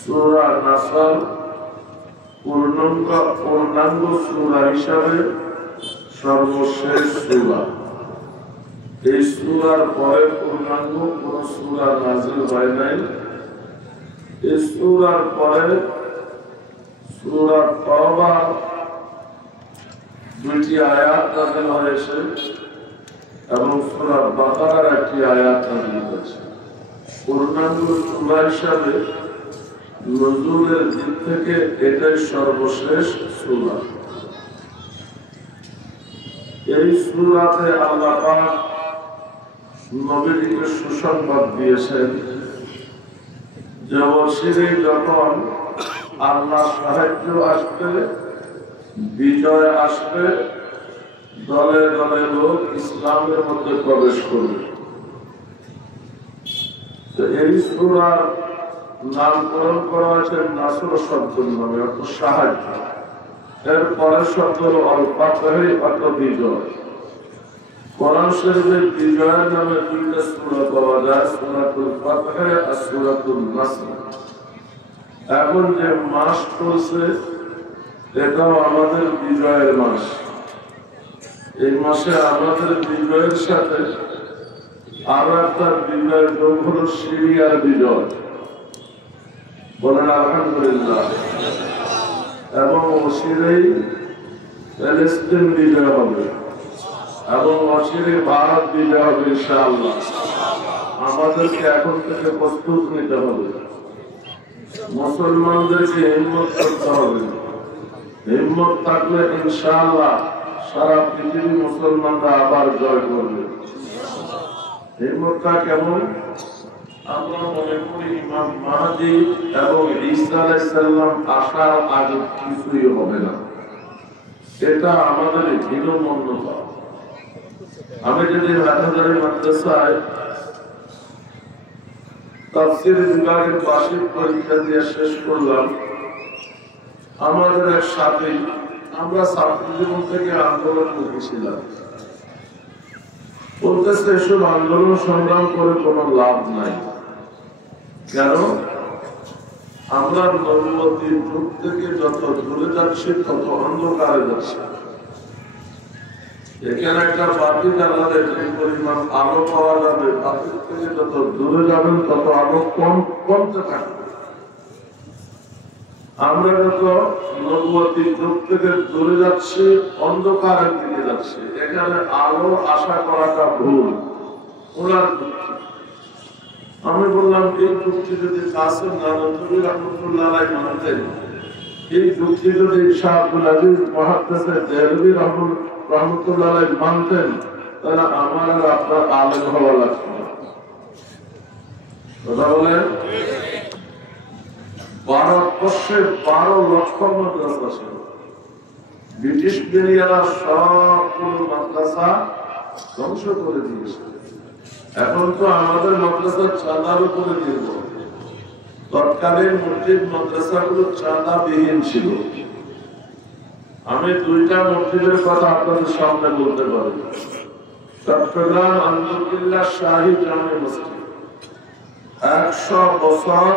সূরা নাসর পূর্ণাঙ্গ সূরা হিসাবে সর্বশেষ সূরা। এই সূরার পরে পূর্ণাঙ্গ কোন সূরা নাযিল হয় নাই। এই সূরার পরে সূরা তওবা দুইটি আয়াত নাযিল হয়েছে এবং সূরা বাকারার একটি আয়াত নাযিল হয়েছে। পূর্ণাঙ্গ সূরা হিসাবে নজুলের দিক থেকে এটাই সর্বশেষ সূরা। এই সূরাতে আল্লাহ পাক নবীকে সুসংবাদ দিয়েছেন যে অবশ্যই যখন আল্লাহ সাহায্য আসবে, বিজয় আসবে, দলে দলে লোক ইসলামের মধ্যে প্রবেশ করবে। এই সূরার নামকরণ করা হয়েছে নাসর শব্দ নামে, অর্থ সাহায্য। এর পরের শব্দ হল অল-ফাতহ, অর্থ বিজয়। কোরআন শরীফের বিজয়ের নামে দুইটা সূরা পাওয়া যায়, সূরাতুল ফাতহ আর সূরাতুল নাসর। এখন যে মাস চলছে এটাও আমাদের বিজয়ের মাস। এই মাসে আমাদের বিজয়ের সাথে আরো একটা বিজয় যোগ হল সিরিয়ার বিজয়। বলেন আলহামদুলিল্লাহ। এবং অচিরেই প্যালেস্টাইন বিজয় হবে এবং অচিরে ভারত বিজয় হবে ইনশাআল্লাহ। আমাদেরকে এখন থেকে প্রস্তুত নিতে হবে, মুসলমানদেরকে হিম্মত করতে হবে। হিম্মত থাকলে ইনশাআল্লাহ সারা পৃথিবী মুসলমানরা আবার জয় করবে। হিম্মতটা কেমন? আমরা মনে করি ইমাম মাহদী এবং ঈসা আলাইহিস সালাম আসার আগে কিছুই হবে না। এটা আমাদের হীনমন্যতা। আমি যদি হাটহাজারী মাদ্রাসায় তাফসীর বিভাগের বার্ষিক পরীক্ষা দিয়ে শেষ করলাম, আমাদের এক সাথী, আমরা ছাত্র জীবন থেকে আন্দোলন করেছিলাম, বলতেছে এসব আন্দোলন সংগ্রাম করে কোনো লাভ নাই। কেন? আমরা নবুয়তের যুগ থেকে যত দূরে যাচ্ছি তত অন্ধকারে যাচ্ছি। এখানে একটা বাতি জ্বালালে যে পরিমাণ আলো পাওয়া যাবে, বাতির থেকে যত দূরে যাবেন তত আলো কমতে থাকবে। আমরা যত নবুয়তের যুগ থেকে দূরে যাচ্ছি অন্ধকারের দিকে যাচ্ছি। এখানে আলো আশা করাটা ভুল, ওনার যুক্তি। আমি বললাম এই যুক্তি যদি কাসেম নানতুবি রহমতুল্লাহ আলাইহি মানতেন, এই যুক্তি যদি শাহ আব্দুল আজিজ মুহাদ্দিস দেহলভী রহমতুল্লাহ আলাইহি মানতেন, তাহলে আমার আর আপনার আলেম হওয়া লাগতো না। কথা বলেন। ভারতবর্ষে 12 লক্ষ মাদ্রাসা ছিল। ব্রিটিশ বেরিয়ারা সবগুলো মাদ্রাসা ধ্বংস করে দিয়েছে। এখন তো আমাদের মাদ্রাসা চাঁদার উপরে নির্ভর। তৎকালীন মসজিদ মাদ্রাসাগুলো চাঁদাবিহীন ছিল। আমি দুইটা মসজিদের কথা আপনাদের সামনে বলতে পারি। চট্টগ্রাম আন্দরকিল্লা শাহী জামে মসজিদ 100 বছর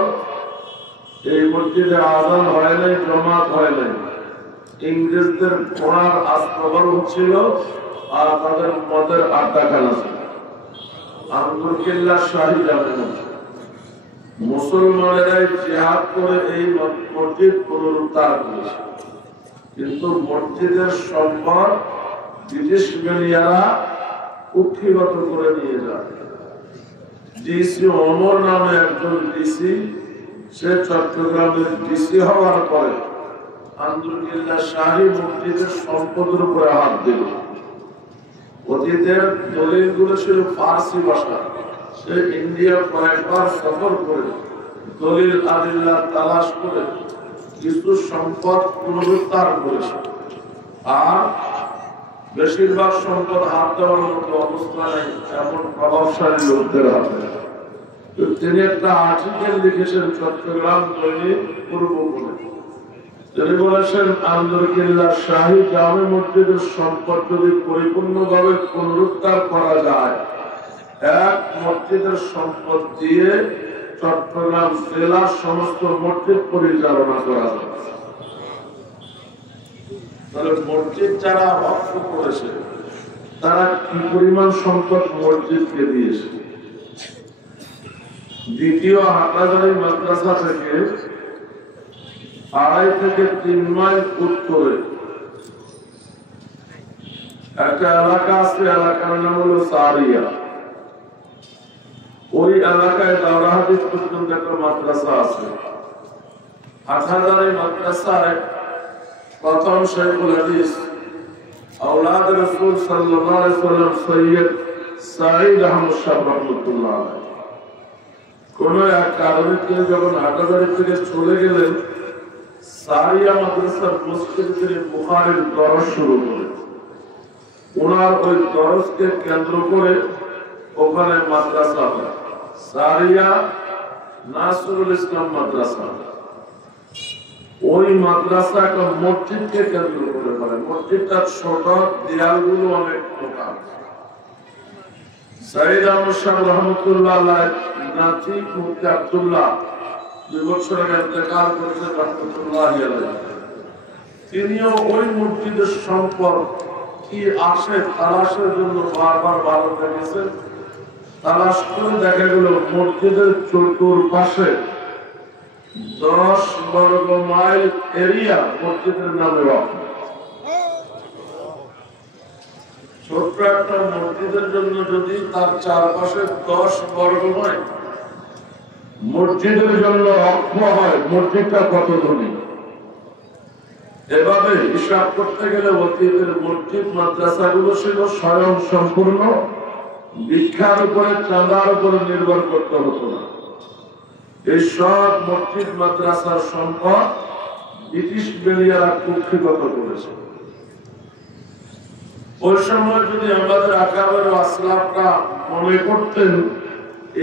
এই মসজিদে আযান হয় নাই, জামাত হয় নাই। ইংরেজদের ঘোড়ার আস্তাবল হচ্ছিল আর তাদের মদের আড্ডাখানা ছিল। আন্দরকিল্লা শাহী জামে মসজিদ মুসলমানেরাই জিহাদ করে এই মসজিদ পুনরুদ্ধার করেছে, কিন্তু মসজিদের সম্পদ ব্রিটিশ বেনিয়ারা কুক্ষিগত করে নিয়ে যায়। ডিসি ওমর নামে একজন ডিসি, সে চট্টগ্রামের ডিসি হওয়ার পরে আন্দরকিল্লা শাহী মসজিদের সম্পদের উপরে হাত দিল। অতীতের দলিলগুলো ছিল ফার্সি ভাষা। সে ইন্ডিয়া কয়েকবার সফর করে দলিল আদিল্লাহ তালাশ করে কিছু সম্পদ পুনরুদ্ধার করেছে, আর বেশিরভাগ সম্পদ হাত দেওয়ার মতো অবস্থা নেই এমন প্রভাবশালী লোকদের হাতে। তিনি একটা আর্টিকেল লিখেছেন চট্টগ্রাম দৈনিক পূর্ববঙ্গে। তিনি বলেছেন আন্দরকিল্লা শাহী জামে মসজিদের সম্পদ যদি পরিপূর্ণভাবে পুনরুদ্ধার করা যায়, এক মসজিদের সম্পদ দিয়ে চট্টগ্রাম জেলার সমস্ত মসজিদ পরিচালনা করা যাবে। তাহলে মসজিদ যারা অর্থ করেছে তারা কি পরিমাণ সম্পদ মসজিদকে দিয়েছে। দ্বিতীয় হাটাজারি মাদ্রাসা থেকে 2.5 থেকে 3 মাইল উত্তরে একটা এলাকা আছে, এলাকার নাম হলো সারিয়া। ওই এলাকায় দাওরা হাদিস পর্যন্ত একটা মাদ্রাসা আছে। হাটাজারি মাদ্রাসায় প্রথম শাইখুল হাদিস আওলাদ রাসূল সাল্লাল্লাহু আলাইহি ওয়াসাল্লাম সৈয়দ সাঈদ আহমদ শাহ রাহমাতুল্লাহ আলাইহি কোন এক কারণে তিনি যখন হাটাজারি থেকে চলে গেলেন, সারিয়া মাদ্রাসার মসজিদ থেকে বুখারীর দরস শুরু করেন। ওনার ওই দরসকে কেন্দ্র করে ওখানে মাদ্রাসা হয়, সারিয়া নাসরুল ইসলাম মাদ্রাসা। ওই মাদ্রাসা একটা মসজিদকে কেন্দ্র করে করে। মসজিদটা ছোট, দেয়ালগুলো অনেক মোটা। সাঈদ আহমদ শাহ রহমতুল্লাহ আলাইহি নাতি মুফতি আব্দুল্লাহ 2 বছর আগে ইন্তেকাল করেছেন রহমতুল্লাহি আলাইহি। তিনিও ওই মসজিদের সম্পদ কি আসে তালাশের জন্য বারবার ভারতে গেছেন। তালাশ করে দেখা গেল মসজিদের চতুর্পাশে 10 বর্গ মাইল এরিয়া মসজিদের নামে ওয়াকফ। ছোট্ট একটা মসজিদের জন্য যদি তার চারপাশে 10 বর্গ মাইল মসজিদের জন্য ওয়াকফ হয়, মসজিদটা কত ধনী। এভাবে হিসাব করতে গেলে অতীতের মসজিদ মাদ্রাসাগুলো ছিল স্বয়ং সম্পূর্ণ, ভিক্ষার উপরে চাঁদার উপরে নির্ভর করতে হতো না। এই সব মসজিদ মাদ্রাসার সম্পদ ব্রিটিশ বেলিয়ারা কুক্ষিগত করেছে। ওই সময় যদি আমাদের আকাবের আসলাফরা মনে করতেন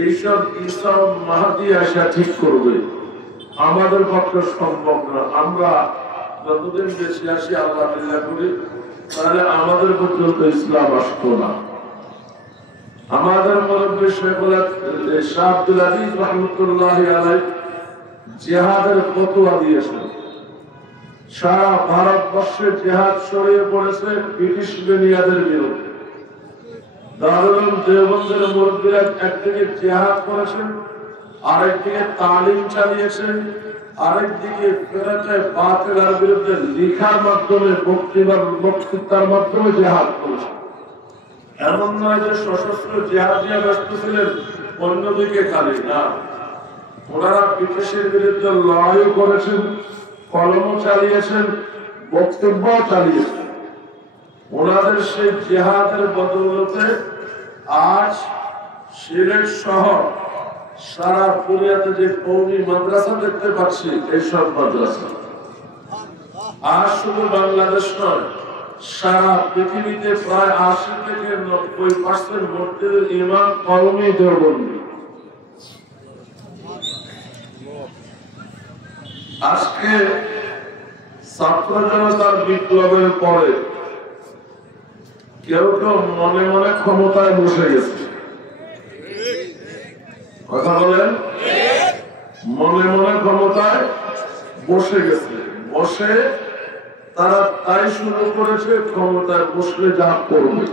এইসব ঈসা মাহদী আসা ঠিক করবে, আমাদের পক্ষে সম্ভব না, আমরা যতদিন বেশি আসি আল্লাহ বিল্লাহ করি, তাহলে আমাদের পর্যন্ত ইসলাম আসতো না। আমাদের মুরব্বী শাইখুল শাহ আব্দুল আজিজ রহমতুল্লাহি আলাইহি জিহাদের ফতোয়া দিয়েছেন। সারা ভারতবর্ষে জিহাদ ছড়িয়ে পড়েছে ব্রিটিশ বেনিয়াদের বিরুদ্ধে। দারুল উলুম দেওবন্দের মুরব্বীরা একদিকে জিহাদ করেছেন, আরেকদিকে তালিম চালিয়েছেন, আরেকদিকে ফেরাতে বাতিলের বিরুদ্ধে লেখার মাধ্যমে বক্তৃতার মাধ্যমে জিহাদ করেছেন। এমন নয় যে সশস্ত্র জিহাদিয়া ব্যস্ত ছিলেন অন্যদিকে খালি না, ওনারা ব্রিটিশের বিরুদ্ধে লড়াইও করেছেন, কলমও চালিয়েছেন, বক্তব্য চালিয়েছেন। ওনাদের সেই জিহাদের বদৌলতে আজ সিলেট শহর সারা পুরিয়াতে যে কওমি মাদ্রাসা দেখতে পাচ্ছি, এইসব মাদ্রাসা আজ শুধু বাংলাদেশ নয়, সারা পৃথিবীতে প্রায় 80 থেকে 90% মসজিদের ইমাম কওমি দেওবন্দি। আজকে ছাত্র জনতার বিপ্লবের পরে কেউ কেউ মনে মনে ক্ষমতায় বসে গেছে। কথা বলেন, মনে মনে ক্ষমতায় বসে গেছে। বসে তারা তাই শুরু করেছে ক্ষমতায় বসলে যা করবে।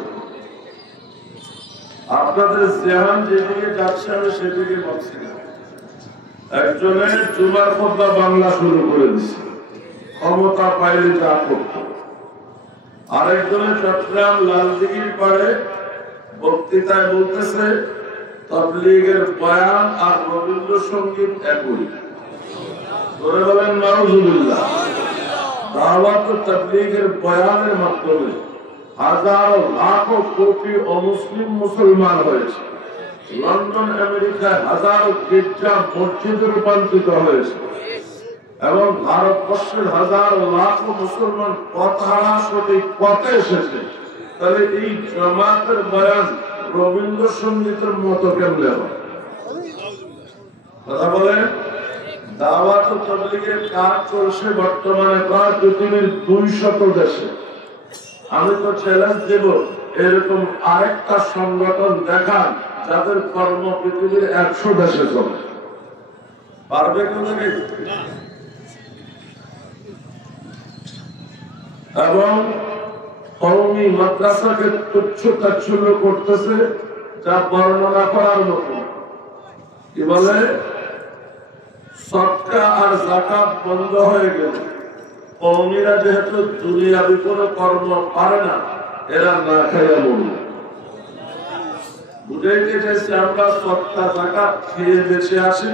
আপনাদের জেহান যেদিকে যাচ্ছে আমি সেদিকে বলছি না। একজনের জুমার খুতবা বাংলা শুরু করে দিচ্ছে, ক্ষমতা পাইলে যা করত। আরেকজনের চট্টগ্রাম লালদিঘির পাড়ে বক্তৃতায় বলতেছে তাবলীগের বয়ান আর রবীন্দ্রসঙ্গীত একই। ধরে বলেন নাউজুবিল্লাহ। দাওয়াত ও তাবলীগের বয়ানের মাধ্যমে হাজারো লাখো কোটি অমুসলিম মুসলমান হয়েছে। লন্ডন আমেরিকায় হাজারো গির্জা মসজিদে রূপান্তরিত হয়েছে এবং ভারতবর্ষের হাজারো লাখো মুসলমান পথহারা সঠিক পথে এসেছে। তাহলে এই জামাতের বয়ান রবীন্দ্রসঙ্গীতের মতো কেমনে হয়? কথা বলেন। দাওয়াত ও তাবলীগের কাজ চলছে বর্তমানে প্রায় পৃথিবীর 200 দেশে। আমি তো চ্যালেঞ্জ দেব, এরকম আরেকটা সংগঠন দেখান যাদের কর্ম পৃথিবীর 100 দেশে চলে। পারবে কেউ নাকি? এবং কওমি মাদ্রাসাকে তুচ্ছ তাচ্ছিল্য করতেছে, যা বর্ণনা করার মতো। কি বলে? সদকা আর যাকাত বন্ধ হয়ে গেল, কওমিরা যেহেতু দুনিয়াবি কোনো কর্ম পারে না, এরা না খাইয়া মরবে। বুঝাইতে চাইছে আমরা সদকা যাকাত খেয়ে বেঁচে আসি,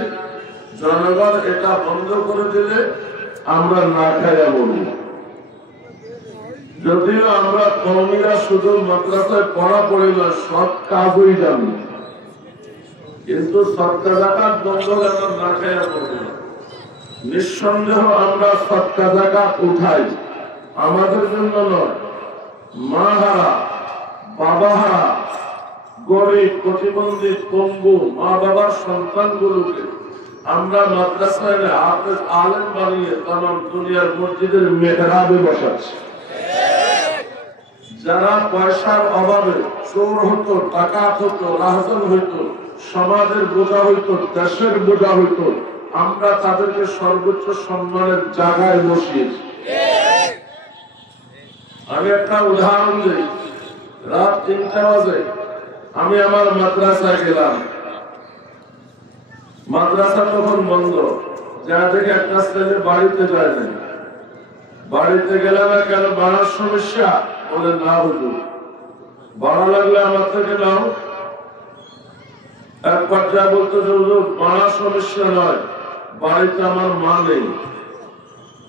জনগণ এটা বন্ধ করে দিলে আমরা না খাইয়া মরব। যদিও আমরা কওমিরা শুধু মাদ্রাসায় পড়া পড়ি না, সব কাজই জানি, কিন্তু সদকা যাকাত বন্ধ গেল, না খাইয়া মরব না। নিঃসন্দেহ আমরা সদকা যাকাত উঠাই, আমাদের জন্য নয়। মা হারা, বাবা হারা, গরিব, প্রতিবন্ধী, পঙ্গু মা বাবার সন্তানগুলোকে আমরা মাদ্রাসায় হাফেজ আলেম বানিয়ে তামাম দুনিয়ার মসজিদের মেহরাবে বসাচ্ছি। যারা পয়সার অভাবে চোর হতো, ডাকাত হতো, রাহজান হইতো, সমাজের বোঝা হইতো, দেশের বোঝা হইতো, আমরা তাদেরকে সর্বোচ্চ সম্মানের জায়গায় বসিয়েছি। আমি একটা উদাহরণ দিই। রাত 3টা বাজে আমি আমার মাদ্রাসায় গেলাম, মাদ্রাসা তখন বন্ধ, যা থেকে একটা ছেলে বাড়িতে যায় নাই। বাড়িতে গেলে না কেন, বাড়ার সমস্যা? বলে না হুজুর, বাড়া লাগলে আমার থেকে নাও। এক পর্যায়ে বলতেছে হুজুর বাড়ার সমস্যা নয়, বাড়িতে আমার মা নেই।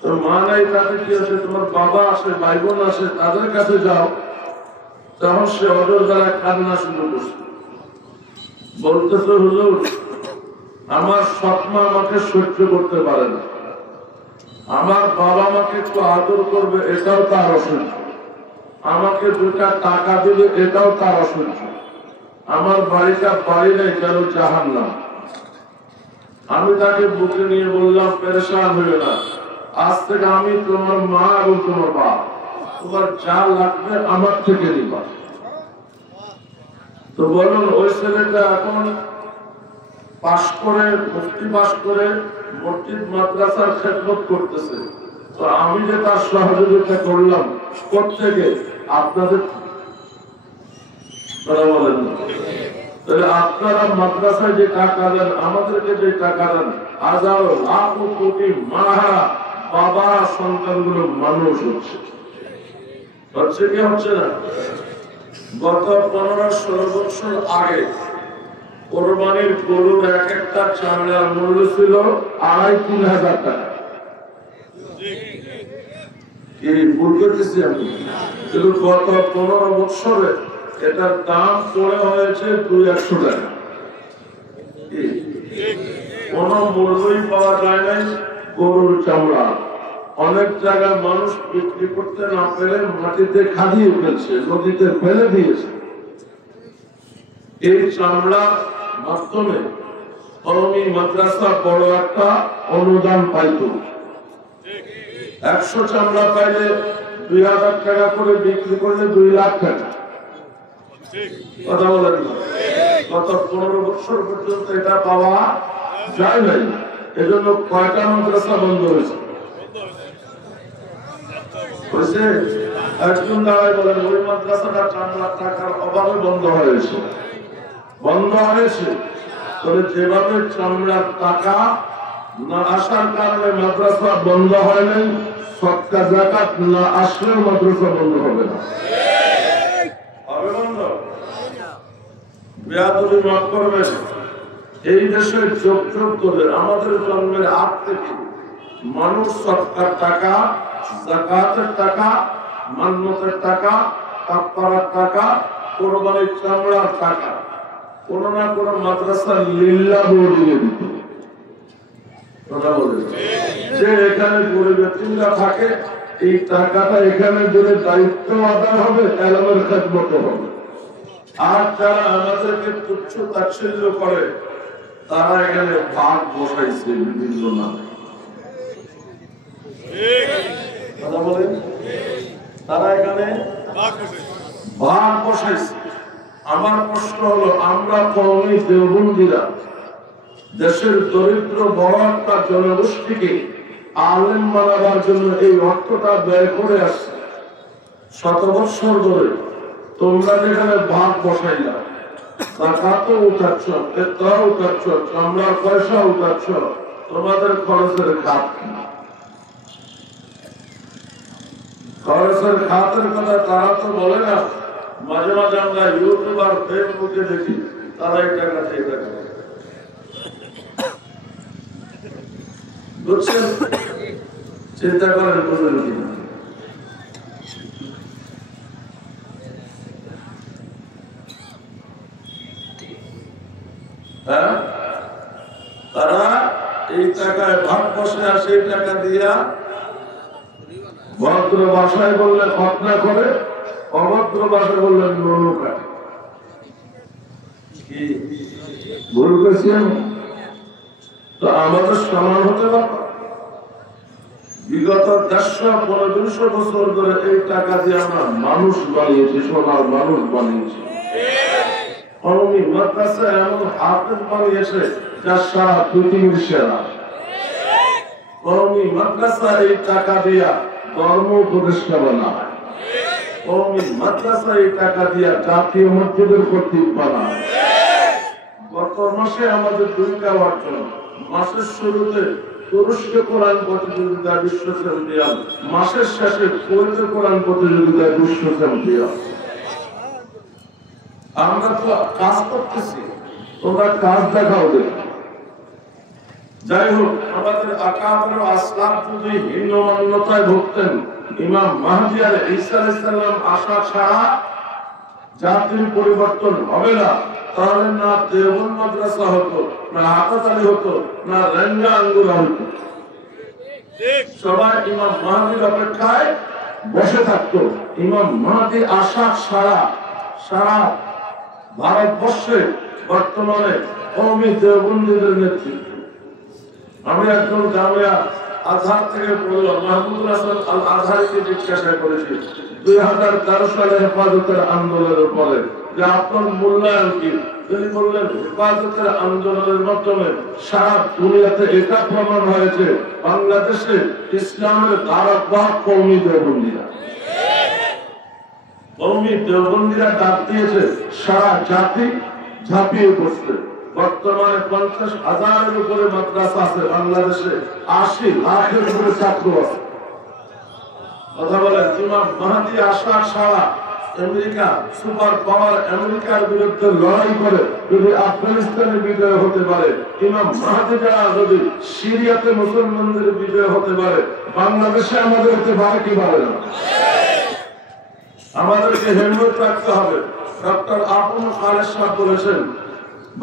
তো মা নেই তাতে কি আছে, তোমার বাবা আসে, ভাই বোন আসে, তাদের কাছে যাও। তখন সে অজর দ্বারা কান্না শুরু করছে, বলতেছে হুজুর আমার সৎমা আমাকে সহ্য করতে পারে না, আমার বাবা আমাকে একটু আদর করবে এটাও তার অসহ্য, আমাকে 2টা টাকা দিলে এটাও তার অসহ্য, আমার বাড়িটা বাড়ি নেই কেন জাহান্নাম। আমি তাকে বুকে নিয়ে বললাম পেরেশান হইও না, আজ থেকে আমি তোমার মা এবং তোমার বাপ, তোমার যা লাগবে আমার থেকে নিবা। তো বলুন ওই ছেলেটা এখন পাশ করে, মুফতি পাশ করে মসজিদ মাদ্রাসার খেদমত করতেছে। তো আমি যে তার সহযোগিতা করলাম কোত্থেকে? আপনাদের। বলেন না, তাহলে আপনারা মাদ্রাসায় যে টাকা দেন, আমাদেরকে যে টাকা দেন, হাজারো লাখ কোটি মাহারা বাবা সন্তানগুলো মানুষ হচ্ছে, হচ্ছে কি হচ্ছে না? গত 15-16 বছর আগে কোরবানির গরুর এক একটা চামড়ার মূল্য ছিল 2,500-3 হাজার টাকা। কি ভুল করতেছি আমি? কিন্তু গত 15 বছরে এটার দাম পড়ে হয়েছে 200-100 টাকা। কোন মূল্যই পাওয়া যায় নাই গরুর চামড়া। অনেক জায়গায় মানুষ বিক্রি করতে না পেরে মাটিতে খাদিয়ে ফেলছে, নদীতে ফেলে দিয়েছে। এই চামড়া মাধ্যমে কওমি মাদ্রাসা বড় একটা অনুদান পাইত। 100 চামড়া পাইলে 2,000 টাকা করে বিক্রি করলে 2 লাখ টাকা। কথা বলেন না? গত 15 বছর পর্যন্ত এটা পাওয়া যায় নাই। এজন্য কয়টা মাদ্রাসা বন্ধ হয়েছে? একজন দাঁড়ায় বলেন ওই মাদ্রাসাটা 4 লাখ টাকার অভাবে বন্ধ হয়েছে। বন্ধ হয়েছে তবে যেভাবে চামড়ার টাকা না আসার কারণে মাদ্রাসা বন্ধ হয় নাই, সদকা যাকাত না আসলেও মাদ্রাসা বন্ধ হবে না। হবে বন্ধ? বেয়াদবি মাফ করবেন। এই দেশে যোগ যোগ করে আমাদের জন্মের আগ থেকে মানুষ সদকার টাকা, যাকাতের টাকা, মান্যতের টাকা, কাফারার টাকা, কোরবানির চামড়ার টাকা কোন না কোন মাদ্রাসা লিল্লাহ দিয়ে দিত। কথা বলে যে এখানে গরিব এতিমরা থাকে, এই টাকাটা এখানে যদি দায়িত্ব আদায় হবে, এলমের খেদমত হবে। আর যারা আমাদেরকে তুচ্ছ তাচ্ছিল্য করে, তারা এখানে ভাগ বসাইছে বিভিন্ন নামে। কথা বলেন, তারা এখানে ভাগ বসাইছে। আমার প্রশ্ন হলো, আমরা কওমি দেওবন্দিরা দেশের দরিদ্র বড় একটা জনগোষ্ঠীকে আলেম বানাবার জন্য এই অর্থটা ব্যয় করে আসছে শত বৎসর ধরে। তোমরা যেখানে ভাগ বসাইলা, জাকাতও উঠাচ্ছ, ফিতরাও উঠাচ্ছ, চামড়ার পয়সা উঠাচ্ছ, তোমাদের খরচের খাত খরচের খাতের কথা তারা তো বলে না। মাঝে মাঝে আমরা ইউটিউব আর ফেসবুকে দেখি তারা এই টাকা দিয়ে টাকা, বুঝছেন? চিন্তা করেন বুঝলেন কিনা? হ্যাঁ, তারা এই টাকায় ভাগ বসে আসে, এই টাকা দিয়া ভদ্র ভাষায় বললে খতনা করে, অভদ্র ভাষায় বললে ননু কাটে। ভুল করেছেন তো আমাদের সমান হতে পারবে। বিগত 150-150 বছর ধরে এই টাকা দিয়ে আমরা মানুষ বানিয়েছি, সোনার মানুষ বানিয়েছি। কওমি মাদ্রাসা এমন হাফেজ বানিয়েছে যা সারা পৃথিবীর সেরা। কওমি মাদ্রাসা এই টাকা দিয়া ধর্ম উপদেষ্টা বানায়, কওমি মাদ্রাসা এই টাকা দিয়া জাতীয় মসজিদের কর্তৃক বানায়। গত মাসে আমাদের 2টা অর্জন, মাসের শুরুতে তুরস্কে কোরআন প্রতিযোগিতা বিশ্ব চ্যাম্পিয়ন, মাসের শেষে কুয়েতে কোরআন প্রতিযোগিতায় বিশ্ব চ্যাম্পিয়ন। আমরা তো কাজ করতেছি, তোমরা কাজ দেখাও দেখ। যাই হোক, আমাদের আকাবের আসলাফ যদি হিন্দু মান্যতায় ভুগতেন, ইমাম মাহদী আর ঈসা আলাইহিস সালাম আসা ছাড়া জাতির পরিবর্তন হবে না, তাহলে না দেওবন্দ মাদ্রাসা হতো, না হাকাতালি হতো, না রেঙ্গা আঙ্গুরা হতো। সবাই ইমাম মাহদীর অপেক্ষায় বসে থাকতো। ইমাম মাহদী আসা ছাড়া সারা ভারতবর্ষে বর্তমানে কওমি দেওবন্দীদের নেতৃত্ব। আমি একজন জামিয়া আজহার থেকে পড়লাম, মাহমুদুল হাসান আল আজহারিকে জিজ্ঞাসা করেছি 2013 সালে হেফাজতের আন্দোলনের পরে যে আপনার মূল্যায়ন কি? তিনি বললেন, হেফাজতের আন্দোলনের মাধ্যমে সারা দুনিয়াতে এটা প্রমাণ হয়েছে বাংলাদেশে ইসলামের ধারকবাহক কওমি দেওবন্দীরা। কওমি দেওবন্দীরা ডাক দিয়েছে সারা জাতি ঝাঁপিয়ে পড়ছে। বর্তমানে 50,000-এর উপরে মাদ্রাসা আছে বাংলাদেশে, 80 লাখের উপরে ছাত্র আছে। কথা বলেন, ইমাম মাহদী আসা ছাড়া আমেরিকা সুপার পাওয়ার আমেরিকার বিরুদ্ধে লড়াই করে যদি আফগানিস্তানে বিজয় হতে পারে, ইমাম মাহদী যারা যদি সিরিয়াতে মুসলমানদের বিজয় হতে পারে, বাংলাদেশে আমাদের হতে পারে কি পারে না? আমাদেরকে হিম্মত রাখতে হবে। ডক্টর আপন খালেদ সাহেব বলেছেন,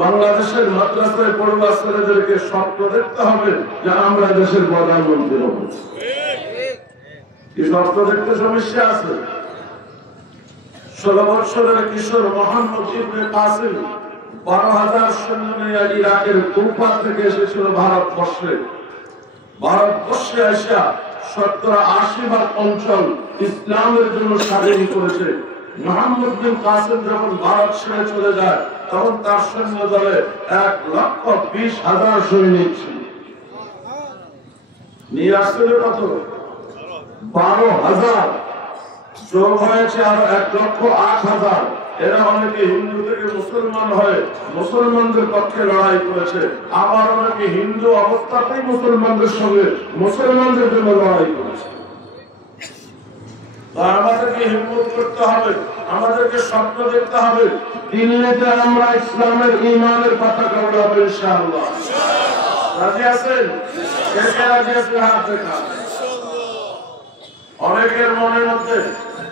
বাংলাদেশের মাদ্রাসায় পড়ুয়া ছেলেদেরকে স্বপ্ন দেখতে হবে যে আমরা দেশের প্রধানমন্ত্রী হব। কি স্বপ্ন দেখতে সমস্যা আছে? 16 বছরের কিশোর মোহাম্মদ ইবনে কাসিম 12,000 সৈন্য নিয়ে ইরাকের কুফা থেকে এসেছিল ভারতবর্ষে। ভারতবর্ষে এসে 70-80% অঞ্চল ইসলামের জন্য স্বাধীন করেছে। মোহাম্মদ বিন কাসিম যখন ভারত ছেড়ে চলে যায়, তখন তার সৈন্য দলে 1,20,000 সৈনিক ছিল। নিয়ে আসছিল কত? 12,000। যোগ হয়েছে আরো 1,08,000। এরা অনেকে হিন্দু থেকে মুসলমান হয়ে মুসলমানদের পক্ষে লড়াই করেছে, আবার অনেকে হিন্দু অবস্থাতেই মুসলমানদের সঙ্গে মুসলমানদের জন্য লড়াই করেছে। আমাদেরকে হিম্মত করতে হবে, আমাদেরকে স্বপ্ন দেখতে হবে। দিল্লিতে আমরা ইসলামের ঈমানের পতাকা উড়াবো ইনশাআল্লাহ। রাজি আছেন? কে কে রাজি আছেন? হাত দেখা। অনেকের মনের মধ্যে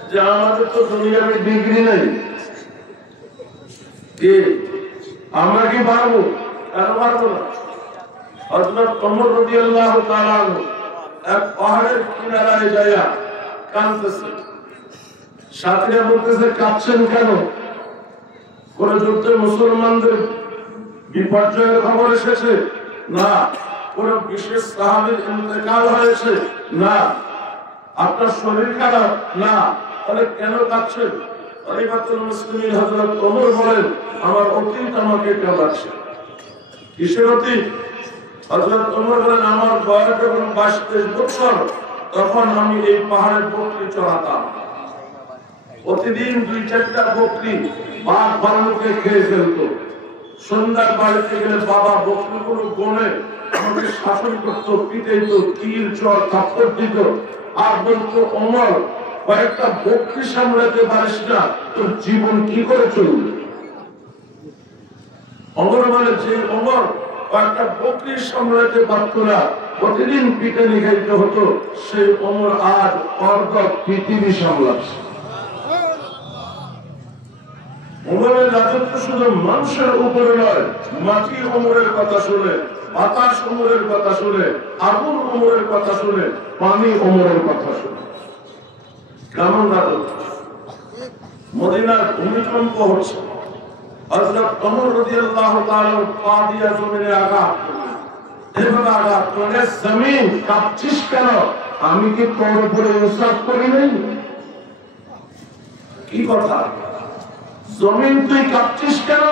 যে আমাদের তো দুনিয়াবি ডিগ্রি নেই, কি আমরা কি পারবো? কেন পারবো না? হযরত ওমর রাদিয়াল্লাহু তাআলা এক পাহাড়ের কিনারায় যাইয়া কাঁদতেছে। সাথীরা বলতেছে, কাঁদছেন কেন? কোন যুদ্ধে মুসলমানদের বিপর্যয়ের খবর এসেছে? না। কোন বিশেষ সাহাবীর ইন্তেকাল হয়েছে? না। আপনার শরীর খারাপ? না। তাহলে কেন কাঁদছেন? খলিফাতুল মুসলিমিন হযরত ওমর বলেন, আমার অতীত আমাকে কাঁদাচ্ছে। কিসের অতীত? হযরত ওমর বলেন আমার বয়স যখন 22-23 বছর তখন আমি এই পাহাড়ে বকরি চড়াতাম। প্রতিদিন 2-4টা বকরি বাঘ ভাল্লুকে খেয়ে ফেলতো। সন্ধ্যার বাড়িতে গেলে বাবা বকরিগুলো গনে আমাকে শাসন করতো, পিটাইতো, তীর চর থাপ্পড় দিত আর বলতো ওমর কয়েকটা বকরি সামলাতে পারিস না, তোর জীবন কি করে চলবে? ওমর বলে যে ওমর কয়েকটা বকরি সামলাতে পারত না, প্রতিদিন পিটানি খাইতে হতো, সেই ওমর আজ অর্ধ পৃথিবী সামলাচ্ছে। ওমরের রাজত্ব শুধু মানুষের উপরে নয়, মাটি ওমরের কথা শুনে, বাতাস ওমরের কথা শুনে, আগুন ওমরের কথা শুনে, পানি ওমরের কথা শুনে। কেমন রাজত্ব! মদিনার ভূমিকম্প হচ্ছে, হযরত ওমর রাদিয়াল্লাহু তাআলা পা দিয়া জমিনে আঘাত করলেন। এভাবে আঘাত করলে জমিন কাঁপছিস কেন? আমি কি তোর উপরে ইনসাফ করি নাই? কি কথা? জমিন তুই কাঁপছিস কেন?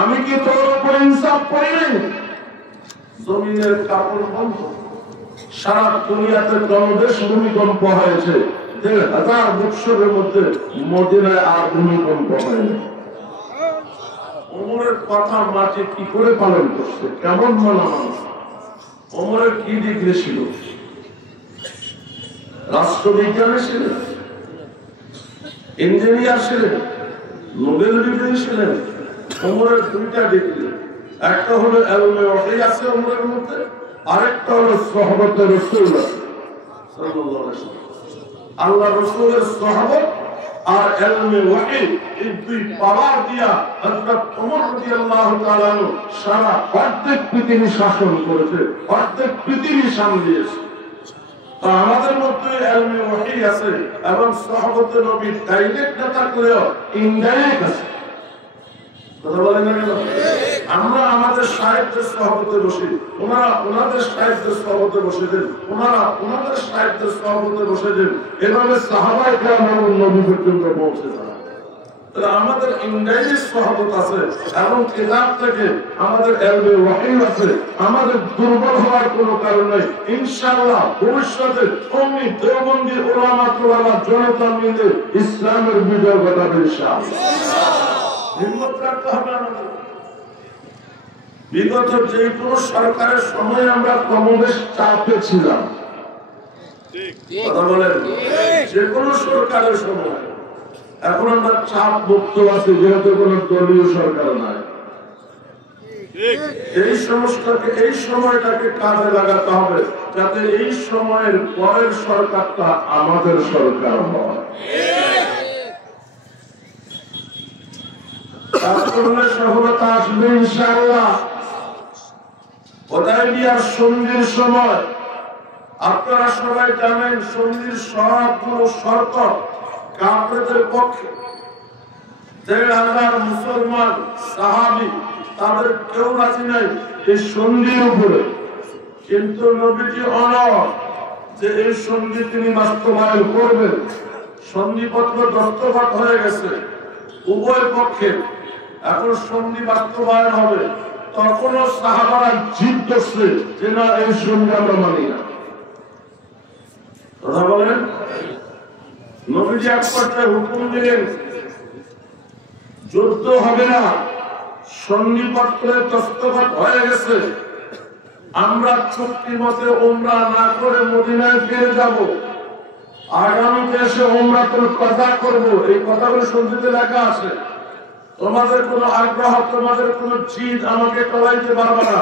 আমি কি তোর উপরে ইনসাফ করি নাই? জমিনের কাপড় বন্ধ। সারা দুনিয়াতে ক্রমশ ভূমিকম্প হয়েছে, 1000 বছরের মধ্যে মদিনায় আর ভূমিকম্প হয়নি। ওমরের কথা মাটি কি করে পালন করছে? কেমন মানুষ? ওমরের কি ডিগ্রি ছিল? রাষ্ট্রবিজ্ঞানী ছিলেন, ইঞ্জিনিয়ার ছিলেন, নোবেল বিজয়ী ছিলেন। ওমরের 2টা ডিগ্রি, একটা হলো ইলমে ওয়াহী আছে ওমরের মধ্যে, আরেকটা হলো সুহবতে রাসূল সাল্লাল্লাহু আলাইহি ওয়াসাল্লাম। আল্লাহ রাসূলের সুহবত আর ইলমে ওয়াহী এই 2 পাওয়ার দিয়া হযরত ওমর রাদিয়াল্লাহু তাআলা সারা অর্ধেক পৃথিবী শাসন করেছে, অর্ধেক পৃথিবী সামলিয়েছে। তো আমাদের মধ্যে ইলমে ওয়াহী আছে এবং সুহবতে নবী ডাইরেক্ট না থাকলেও ইনডাইরেক্ট আছে। কথা বলেন না কেন? আমরা আমাদের সাহিত্যের সহবতে বসি, ওনারা ওনাদের সাহিত্যের সহবতে বসে দেন, ওনারা ওনাদের সাহিত্যের সহবতে বসে দেন, এভাবে সাহাবায়ে কেরাম নবী পর্যন্ত পৌঁছে যায়। তাহলে আমাদের ইনডাইরেক্ট সহবত আছে এবং কিতাব থেকে আমাদের ইলমে ওয়াহী আছে। আমাদের দুর্বল হওয়ার কোনো কারণ নেই। ইনশাআল্লাহ ভবিষ্যতে কওমি দেওবন্দি উলামা তোলামা জনতা মিলে ইসলামের বিজয় ঘটাবে ইনশাআল্লাহ। হিম্মত রাখতে হবে আমাদের। বিগত যে কোনো সরকারের সময় আমরা কমবেশ চাপে ছিলাম, কথা বলেন, যে কোনো সরকারের সময়। এখন আমরা চাপ মুক্ত আছি, যেহেতু কোনো দলীয় সরকার নাই। এই সমস্যাকে, এই সময়টাকে কাজে লাগাতে হবে যাতে এই সময়ের পরের সরকারটা আমাদের সরকার হয়। সফলতা আসবে ইনশাআল্লাহ। হুদায়বিয়ার সন্ধির সময় আপনারা সবাই জানেন, সন্ধির সবগুলো শর্ত কাফেরদের পক্ষে। 1,500 মুসলমান সাহাবী তাদের কেউ রাজি নাই এই সন্ধির উপরে, কিন্তু নবীজি অনড় যে এই সন্ধি তিনি বাস্তবায়ন করবেন। সন্ধিপত্র দস্তখত হয়ে গেছে উভয় পক্ষে, এখন সন্ধি বাস্তবায়ন হবে। তখনও সাহাবারা জিদ করছে যে না, এই সন্ধি আমরা মানি না। কথা বলেন। নবীজি এক পর্যায়ে হুকুম দিলেন যুদ্ধ হবে না, সন্ধিপত্রে দস্তখত হয়ে গেছে, আমরা চুক্তি মতে উমরা না করে মদিনায় ফিরে যাব, আগামীতে এসে উমরাতুল কাযা করব। এই কথাগুলো সন্ধিতে লেখা আছে। তোমাদের কোনো আগ্রহ, তোমাদের কোনো জিদ আমাকে টলাইতে পারবে না।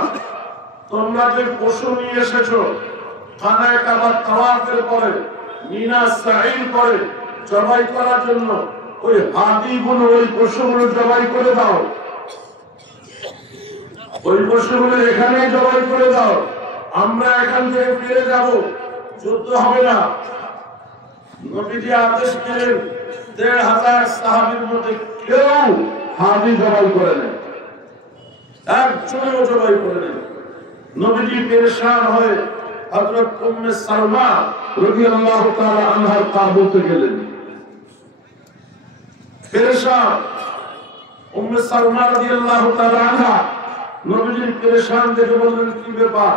তোমরা যে পশু নিয়ে এসেছো খানায়ে কাবা তাওয়াফের পরে, মিনা সাঈর পরে জবাই করার জন্য, ওই হাদিগুলো, ওই পশুগুলো জবাই করে দাও, ওই পশুগুলো এখানেই জবাই করে দাও। আমরা এখান থেকে ফিরে যাব, যুদ্ধ হবে না। নবীজি আদেশ দিলেন 1,500 সাহাবীর মধ্যে কেউ হাদি জবাই করে নেই, একজনও জবাই করে নেই। নবীজি পেরেশান হয়ে হযরত উম্মে সালমা রাদিয়াল্লাহু তাআলা আনহার তাবুতে গেলেন। পেরেশান উম্মে সালমা রাদিয়াল্লাহু তাআলা আনহা নবীজির পেরেশান দেখে বললেন, কি ব্যাপার,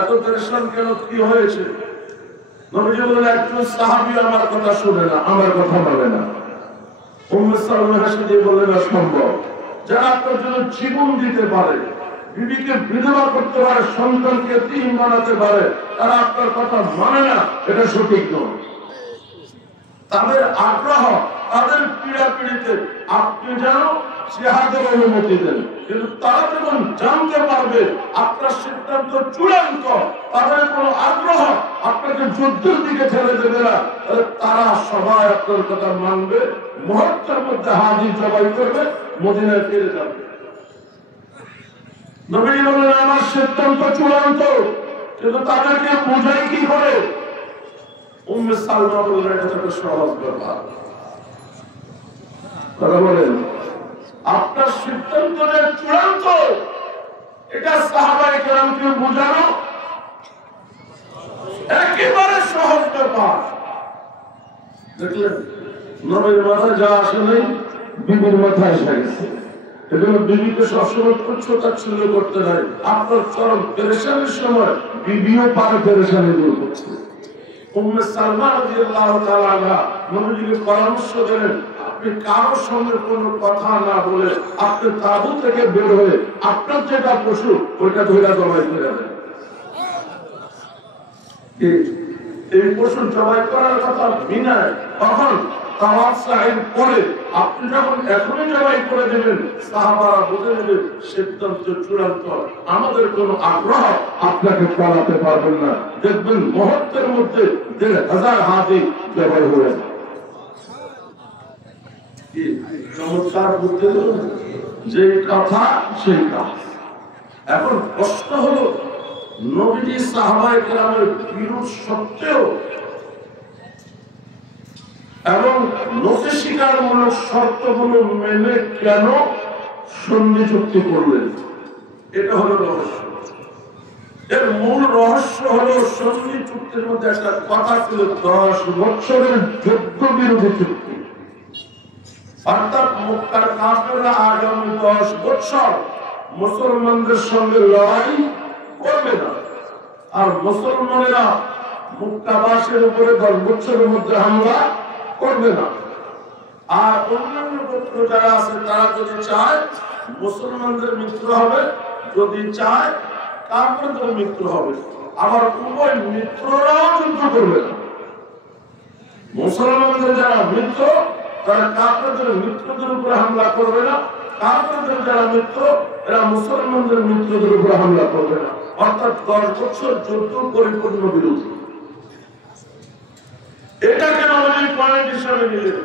এত পেরেশান কেন, কি হয়েছে? নবীজি বললেন, একজন সাহাবী আমার কথা শুনে না, আমার কথা মানে না। উম্মে সালমা হাসি দিয়ে বললেন, অসম্ভব। যারা আপনার জন্য জীবন দিতে পারে, বিবিকে বিধবা করতে পারে, সন্তানকে এতিম বানাতে পারে, তারা আপনার কথা মানে না, এটা সঠিক নয়। তাদের আগ্রহ, তাদের পীড়াপিড়িতে আপনি যেন জিহাদের অনুমতি দেন, কিন্তু তারা যখন জানতে পারবে আপনার সিদ্ধান্ত চূড়ান্ত, তাদের কোনো আগ্রহ আপনাকে যুদ্ধের দিকে ঠেলে দেবে না, তারা সবাই আপনার কথা মানবে, মুহূর্তের মধ্যে হাজির জবাই করবে, মদিনায় ফিরে যাবে। নবী বললেন, আমার সিদ্ধান্ত চূড়ান্ত, কিন্তু তাদেরকে বোঝাই কি করে? উম্মে সালমা বললেন, এটা তো সহজ ব্যাপার। কথা বলেন, আপনার সিদ্ধান্ত চূড়ান্ত, এটা সাহাবায়ে কেরামকে বোঝানো একেবারে সহজ ব্যাপার। দেখলেন, নবীর মাথায় যা আসে নাই, বিবির মাথায় এসে গেছে। এজন্য বিবিকে সবসময় তুচ্ছ-তাচ্ছিল্য করতে নাই। আপনার চরম পেরেশানির সময় বিবিও পারে পেরেশানি দূর করছে। উম্মে সালমা রাদিয়াল্লাহু তাআলা আনহা নবীজিকে পরামর্শ দিলেন, আপনি কারোর সঙ্গে কোনো কথা না বলে আপনি তাঁবু থেকে বের হয়ে আপনার যেটা পশু ওইটা ধরে জবাই করে দেন। এই পশু জবাই করার কথা বিনায় তখন তাওয়াফ সাহির পরে আপনি যখন এখনই জবাই করে দেবেন, সাহাবারা বুঝে নেবেন সিদ্ধান্ত চূড়ান্ত, আমাদের কোনো আগ্রহ আপনাকে পালাতে পারবেন না। দেখবেন মুহূর্তের মধ্যে ১,৫০০ হাতি জবাই হয়ে যায়। চমৎকার বুঝতে দেবেন, যে কথা সেই কাজ। এখন প্রশ্ন হলো, নবীজি সাহাবায়ে কেরামের বিরোধ সত্ত্বেও এবং নথি স্বীকারমূলক শর্তগুলো মেনে কেন সন্ধি চুক্তি করলেন? এটা হলো রহস্য। এর মূল রহস্য হলো, সন্ধি চুক্তির মধ্যে একটা কথা ছিল, 10 বছরের যুদ্ধ বিরোধী চুক্তি। অর্থাৎ মক্কার কাফেররা আগামী 10 বছর মুসলমানদের সঙ্গে লড়াই করবে না, আর মুসলমানেরা মক্কাবাসীর উপরে 10 বছরের মধ্যে হামলা করবে না। আর অন্যান্য গোত্র যারা আছে তারা যদি চায় মুসলমানদের মিত্র হবে, যদি চায় কাফেরদের মিত্র হবে। আবার উভয় মিত্ররাও যুদ্ধ করবে না। মুসলমানদের যারা মিত্র তারা কাফেরদের মিত্রদের উপরে হামলা করবে না, কাফেরদের যারা মিত্র এরা মুসলমানদের মিত্রদের উপরে হামলা করবে না। অর্থাৎ 10 বছর যুদ্ধ পরিপূর্ণ বিরোধী। এটাকে নবী পয়েন্ট হিসাবে নিলেন।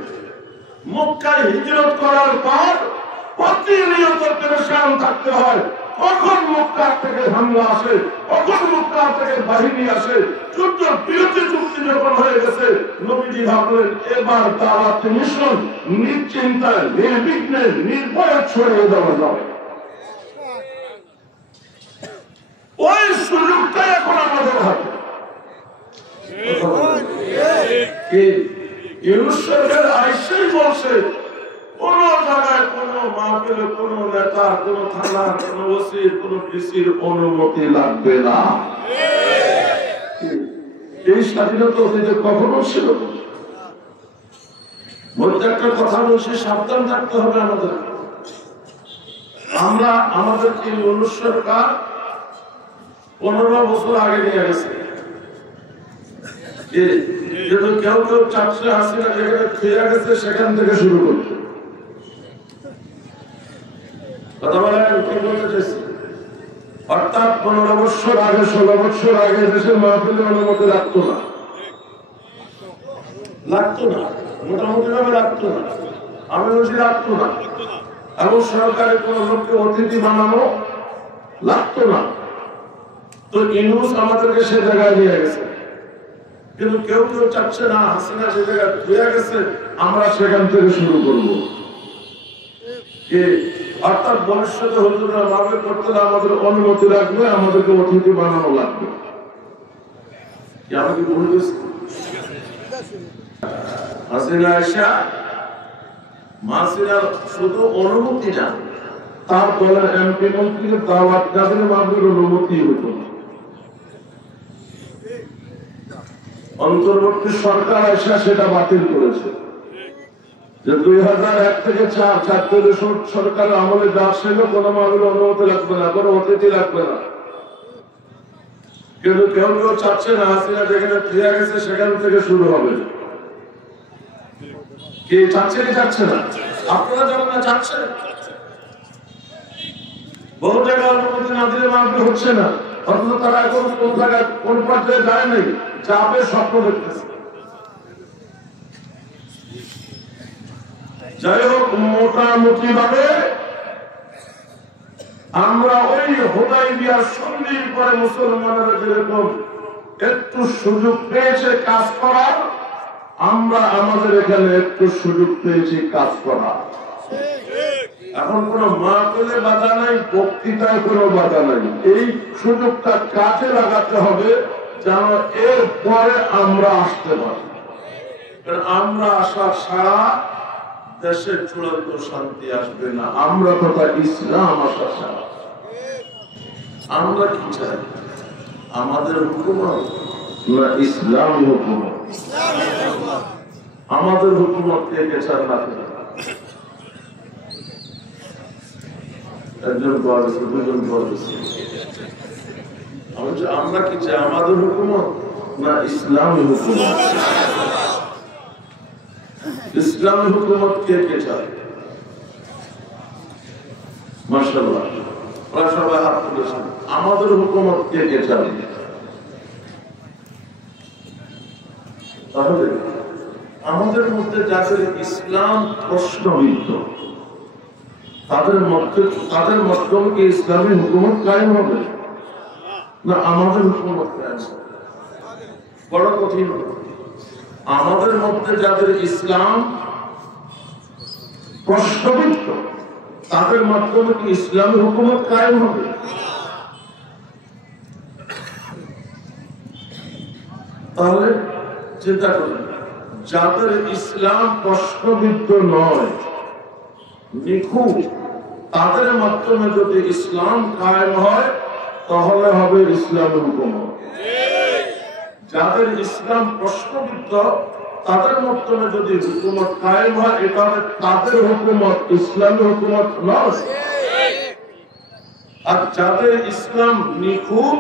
মক্কায় হিজরত করার পর প্রতিনিয়ত পেরেশান থাকতে হয়, কখন মক্কা থেকে হামলা আসে, কখন মক্কা থেকে বাহিনী আসে। যুদ্ধ বিরতি চুক্তি যখন হয়ে গেছে, নবীজি ভাবলেন এবার দাওয়াত মিশন নিশ্চিন্তায় নির্বিঘ্নে নির্ভয়ে ছড়িয়ে দেওয়া যাবে। ওই সুযোগটা এখন আমাদের হাতে। ইউনূস সরকার আইসেই বলছে, কোন জায়গায় কোন মাহফিলে কোন নেতা, কোন থানা, কোন ওসির, কোন ডিসির অনুমতি লাগবে না। এই স্বাধীনতা অতীতে কখনো ছিল না। মধ্যে একটা কথা বলছি, সাবধান থাকতে হবে আমাদের। আমরা আমাদের এই ইউনূস সরকার 15 বছর আগে নিয়ে গেছে। কেউ কেউ চাচ্ছে হাসিনা যেখানে খেয়ে গেছে সেখান থেকে শুরু করছে। কথা বলেন, কি বলতে চাইছি? অর্থাৎ 15 বছর আগে, 16 বছর আগে দেশের মাহফিলে অনুমতি লাগতো না, মোটামুটি ভাবে লাগতো না, আমি বলছি লাগতো না। এবং সরকারের কোন লোককে অতিথি বানানো লাগতো না। তো ইউনূস আমাদেরকে সে জায়গায় নিয়ে গেছে। কিন্তু কেউ কেউ চাচ্ছে না হাসিনা যে জায়গায় ধুয়ে গেছে আমরা সেখান থেকে শুরু করবো। অর্থাৎ ভবিষ্যতে হুজুররা ভাবে করতে আমাদের অনুমতি লাগবে, আমাদেরকে অতিথি বানানো লাগবে। কি আমি কি বলে দিচ্ছি? হাসিনা আয়েশা মাসিনার শুধু অনুমতি না, তার দলের এমপি মন্ত্রীকে দাওয়াত কাবিনে মাহবুবের অনুমতি হতো না। অন্তর্বর্তী সরকার এসে সেটা বাতিল করেছে যে 2001 থেকে 4 সরকারের আমলে যা ছিল কোনো মাহবুবের অনুমতি লাগবে না, কোনো অতিথি লাগবে না। কিন্তু কেউ কেউ চাচ্ছে না হাসিনা যেখানে ফিরে গেছে সেখান থেকে শুরু হবে। কি চাচ্ছে কি চাচ্ছে না? আপনারা যেমন না চাচ্ছেন, বহু জায়গায় অনুমতি না দিলে মাহফিল হচ্ছে না, অথচ তারা এখন কোন জায়গায় কোন পর্যায়ে যায় নাই, চাপে স্বপ্ন দেখতেছে। যাই হোক, মোটামুটি ভাবে আমরা ওই হুদায়বিয়ার সন্ধির পরে মুসলমানেরা যেরকম একটু সুযোগ পেয়েছে কাজ করার, আমরা আমাদের এখানে একটু সুযোগ পেয়েছি কাজ করার। এখন কোনো মাহফিলে বাধা নাই, বক্তৃতায় কোনো বাধা নাই। এই সুযোগটা কাজে লাগাতে হবে যেন এর পরে আমরা আসতে পারি। আমরা আসার সারা দেশের চূড়ান্ত শান্তি আসবে না। আমরা কথা ইসলাম আসার সারা। আমরা কি চাই? আমাদের হুকুমত না ইসলামী হুকুমত? আমাদের হুকুমত কে কে চান না? একজন বলেছে, দুজন বলেছে। আমরা কি চাই? আমাদের হুকুমত না ইসলামী হুকুমত? ইসলামী হুকুমত কে কে চায়? মাশাআল্লাহ, ওরা সবাই হাত তুলেছেন। আমাদের হুকুমত কে কে চায়? তাহলে আমাদের মধ্যে যাদের ইসলাম প্রশ্নবিদ্ধ, তাদের মাধ্যমে কি ইসলামী হুকুমত কায়েম হবে না আমাদের হুকুমত কায়েম হবে? বড় কঠিন। আমাদের মধ্যে যাদের ইসলাম প্রশ্নবিদ্ধ, তাদের মাধ্যমে কি ইসলামী হুকুমত কায়েম হবে? তাহলে চিন্তা করেন, যাদের ইসলাম প্রশ্নবিদ্ধ নয়, নিখুঁত, তাদের মাধ্যমে যদি ইসলাম কায়েম হয় তাহলে হবে ইসলামী হুকুমত। যাদের ইসলাম প্রশ্নবিদ্ধ, তাদের মাধ্যমে যদি হুকুমত কায়েম হয়, এটা তাদের হুকুমত, ইসলামী হুকুমত নয়। আর যাদের ইসলাম নিখুঁত,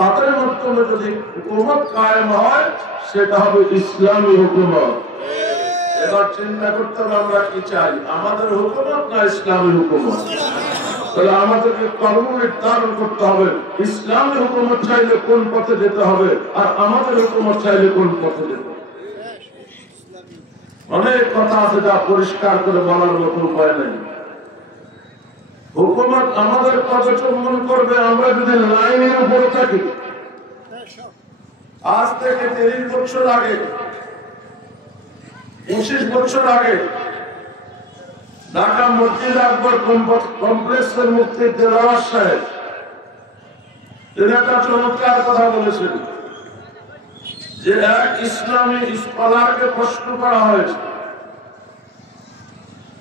তাদের মাধ্যমে যদি হুকুমত কায়েম হয়, সেটা হবে ইসলামী হুকুমত। এবার চিন্তা করতে হবে আমরা কি চাই, আমাদের হুকুমত না ইসলামী হুকুমত? তাহলে আমাদেরকে কর্ম নির্ধারণ করতে হবে, ইসলামী হুকুমত চাইলে কোন পথে যেতে হবে, আর আমাদের হুকুমত চাইলে কোন পথে যেতে হবে। অনেক কথা আছে যা পরিষ্কার করে বলার মতো উপায় নেই। হুকুমত আমাদের পদচুম্বন করবে আমরা যদি লাইনের উপরে থাকি। আজ থেকে 30 বছর আগে, 25 বছর আগে ঢাকা মসজিদ আকবর কমপ্লেক্সের মুফতি দেলাওয়ার সাহেব, তিনি একটা চমৎকার কথা বলেছেন যে এক ইসলামী স্কলারকে প্রশ্ন করা হয়েছে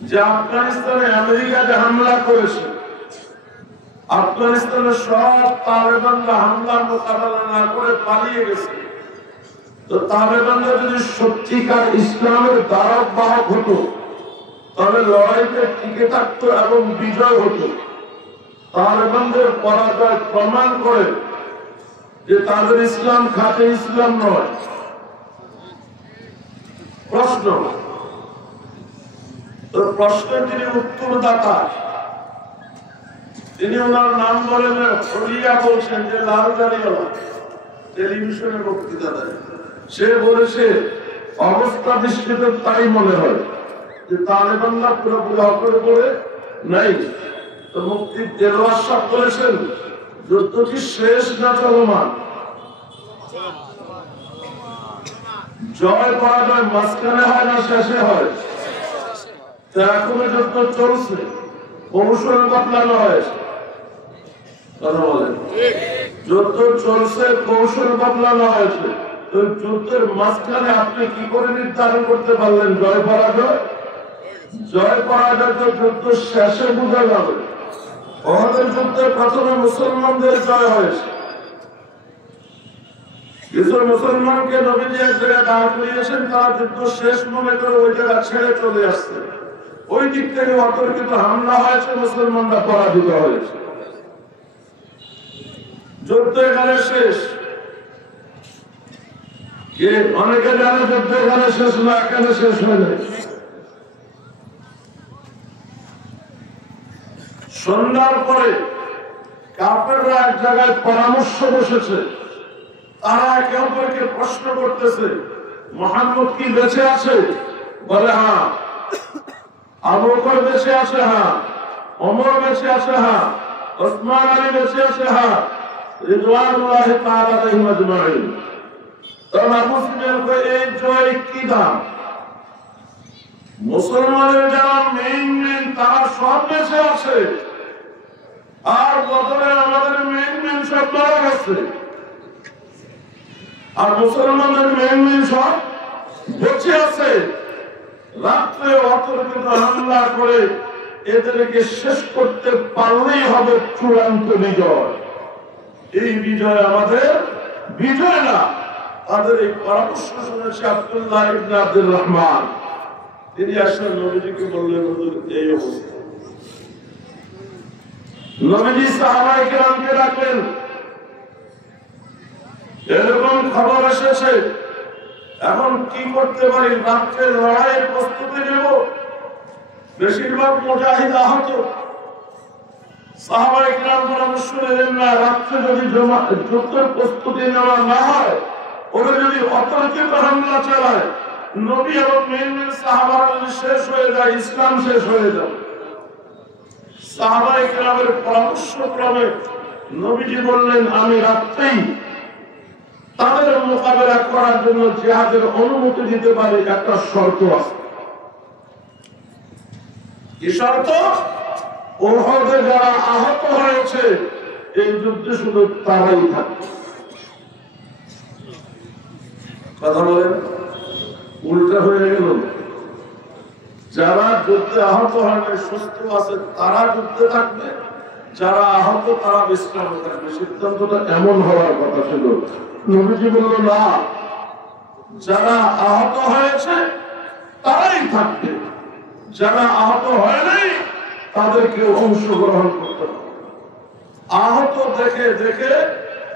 যে আফগানিস্তানে আমেরিকা যে হামলা করেছে, আফগানিস্তানের সব তালেবানরা হামলার মোকাবেলা না করে পালিয়ে গেছে, তো তালেবানরা যদি সত্যিকার ইসলামের ধারক বাহক হতো তাহলে লড়াইতে টিকে থাকতো এবং বিজয় হতো। তালেবানদের পরাজয় প্রমাণ করে যে তাদের ইসলাম খাঁটি ইসলাম নয়। প্রশ্ন, প্রশ্নের যিনি উত্তরদাতা, তিনি ওনার নাম বলেন ফরিয়া, বলছেন যে লাল দাড়িওয়ালা, টেলিভিশনে বক্তৃতা দেয়। সে বলেছে অবস্থা দৃষ্টিতে তাই মনে হয় যে তালেবানরা পুরোপুরি হকরে পড়ে নাই। তো মুফতি দেলোয়ার সাহেব বলেছেন যুদ্ধ কি শেষ না চলমান? জয় পরাজয় মাঝখানে হয় না শেষে হয়? এখনো যুদ্ধ চলছে, কৌশল বদলানো হয়েছে। কথা বলেন, যুদ্ধ চলছে, কৌশল বদলানো হয়েছে। তো যুদ্ধের মাঝখানে আপনি কি করে নির্ধারণ করতে পারলেন জয় পরাজয়? জয় পরাজয় তো যুদ্ধ শেষে বোঝা যাবে। ওহাদের যুদ্ধে প্রথমে মুসলমানদের জয় হয়েছে। কিছু মুসলমানকে নবীজি এক জায়গায় দাঁড় করিয়েছেন, তারা যুদ্ধ শেষ মনে করে ওই জায়গা ছেড়ে চলে আসছে। ওই দিক থেকে অতর্কিত হামলা হয়েছে, মুসলমানরা পরাজিত হয়েছে। যুদ্ধ এখানে শেষ। অনেকে জানে যুদ্ধ এখানে শেষ না, এখানে শেষ হয়ে যায়। সন্ধ্যার পরে কাফেররা এক জায়গায় পরামর্শ বসেছে। তারা একে অপরকে প্রশ্ন করতেছে, মুহাম্মদ কি বেঁচে আছে? বলে হ্যাঁ। আবু বকর বেঁচে আছে? হ্যাঁ। ওমর বেঁচে আছে? হ্যাঁ। ওসমান আলী বেঁচে আছে? হ্যাঁ। রিদওয়ানুল্লাহি তাআলা আলাইহিম আজমাইন। তখন আবু সুফিয়ান কয়, এই জয় কি দাম? মুসলমানের যারা মেইন তারা সব বেঁচে আছে, আর বদরে আমাদের মেইন সব মারা গেছে, আর মুসলমানের মেইন সব বেঁচে আছে। রাত্রে অতর্কিত হামলা করে এদেরকে শেষ করতে পারলেই হবে চূড়ান্ত বিজয়। এই বিজয় আমাদের বিজয় না। তাদের এই পরামর্শ শুনেছে আব্দুল্লাহ ইবনে আব্দুর রহমান। তিনি আসলে নবীজিকে বললেন, হুজুর এই অবস্থা। নবীজি সাহাবায়ে কেরামকে ডাকলেন, এরকম খবর এসেছে, এখন কি করতে পারি? রাত্রে লড়াইয়ের প্রস্তুতি নেব। বেশিরভাগ মুজাহিদ আহত। সাহাবায়ে কেরাম পরামর্শ নিলেন, না, রাত্রে যদি যুদ্ধের প্রস্তুতি নেওয়া না হয়, ওরা যদি অতর্কিত হামলা চালায়, নবী এবং মেইন সাহাবারা যদি শেষ হয়ে যায়, ইসলাম শেষ হয়ে যাবে। সাহাবায়ে কেরামের পরামর্শ ক্রমে নবীজি বললেন, আমি রাত্রেই তাদের মোকাবেলা করার জন্য জিহাদের অনুমতি দিতে পারি, একটা শর্ত আছে। কি শর্ত? ওহদে যারা আহত হয়েছে এই যুদ্ধে শুধু তারাই থাকবে। কথা বলেন, উল্টা হয়ে গেল। যারা যুদ্ধে আহত হয়নি, সুস্থ আছে, তারা যুদ্ধে থাকবে, যারা আহত তারা বিশ্রামে থাকবে। সিদ্ধান্তটা এমন হওয়ার কথা ছিল। নবীজি বলল, না, যারা আহত হয়েছে তারাই থাকবে, যারা আহত হয় নাই তাদেরকে অংশগ্রহণ করতে হবে। আহত দেখে দেখে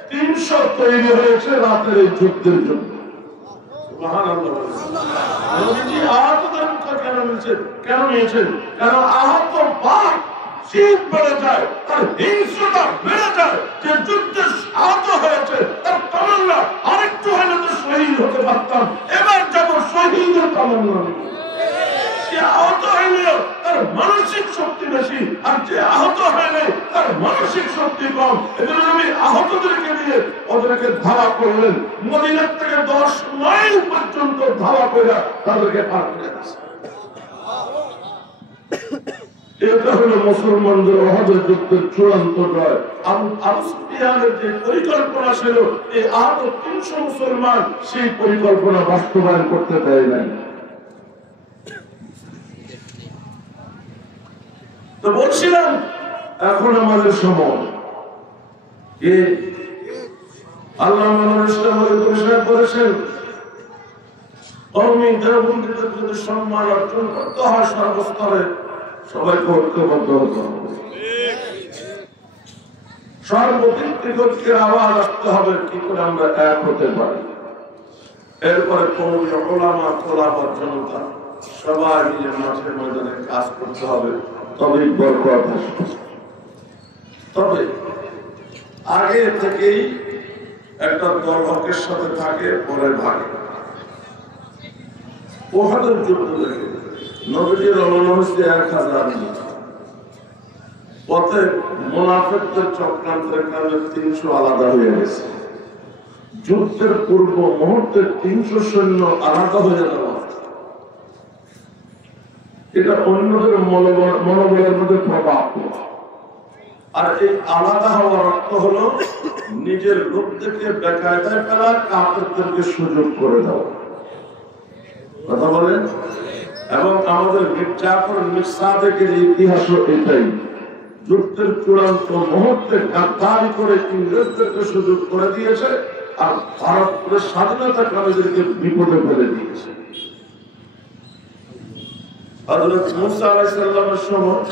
300 তৈরি হয়েছে রাতের এই যুদ্ধের জন্য। নবীজি আহতদের কেন নিয়েছেন? কারণ আহত পাক শীত বেড়ে যায়, তার হিংস্রতা বেড়ে যায়। যে যুদ্ধে আহত হয়েছে তার তামান্না আরেকটু হলে তো শহীদ হতে পারতাম, এবার যাব শহীদের তামান্না। সে আহত হইলেও তার মানসিক শক্তি বেশি, আর যে আহত হয়নি তার মানসিক শক্তি কম। এজন্য আমি আহতদেরকে নিয়ে ওদেরকে ধাওয়া করলেন। মদিনা থেকে 10 মাইল পর্যন্ত ধাওয়া করে তাদেরকে পার করে দিয়েছে। এটা হলো মুসলমানদের ওহদের যুদ্ধের চূড়ান্ত জয়। আবু সুফিয়ানের যে পরিকল্পনা ছিল এই আহত 300 মুসলমান, সেই পরিকল্পনা বাস্তবায়ন করতে দেয় নাই। তো বলছিলাম, এখন আমাদের সময় আল্লাহ ঘোষণা করেছেন, যদি সম্মান অর্জন করতে হয় সর্বস্তরে সবাইকে ঐক্যবদ্ধ হতে হবে। সর্বদিকে আওয়াজ আসতে হবে, কি করে আমরা এক হতে পারি। এরপরে ওলামা খোলাফার জনতা সবাই মিলে মাঠে ময়দানে কাজ করতে হবে, তবেই বরকত আসবে। তবে আগে থেকেই একটা দল হকের সাথে থাকে, পরে ভাগে। ওহাদের যুদ্ধ দেখে নবীজির রওনা হয়েছে 1000 নিয়ে। পথে মুনাফিকদের চক্রান্তের কারণে 300 আলাদা হয়ে গেছে। যুদ্ধের পূর্ব মুহূর্তে 300 সৈন্য আলাদা হয়ে যাওয়া, এটা অন্যদের মনোবলের মধ্যে প্রভাব। আর এই আলাদা হওয়ার অর্থ হলো নিজের লোকদেরকে বেকায়দায় ফেলা, কাফেরদেরকে সুযোগ করে দেওয়া। কথা বলেন। এবং আমাদের মির্জাফর মির্জাদের ইতিহাসও এটাই। যুদ্ধের চূড়ান্ত মুহূর্তে গাদ্দারি করে ইংরেজদেরকে সুযোগ করে দিয়েছে আর ভারতের স্বাধীনতা কামীদেরকে বিপদে ফেলে দিয়েছে। হযরত মুসা আলাইহিস সালামের সময়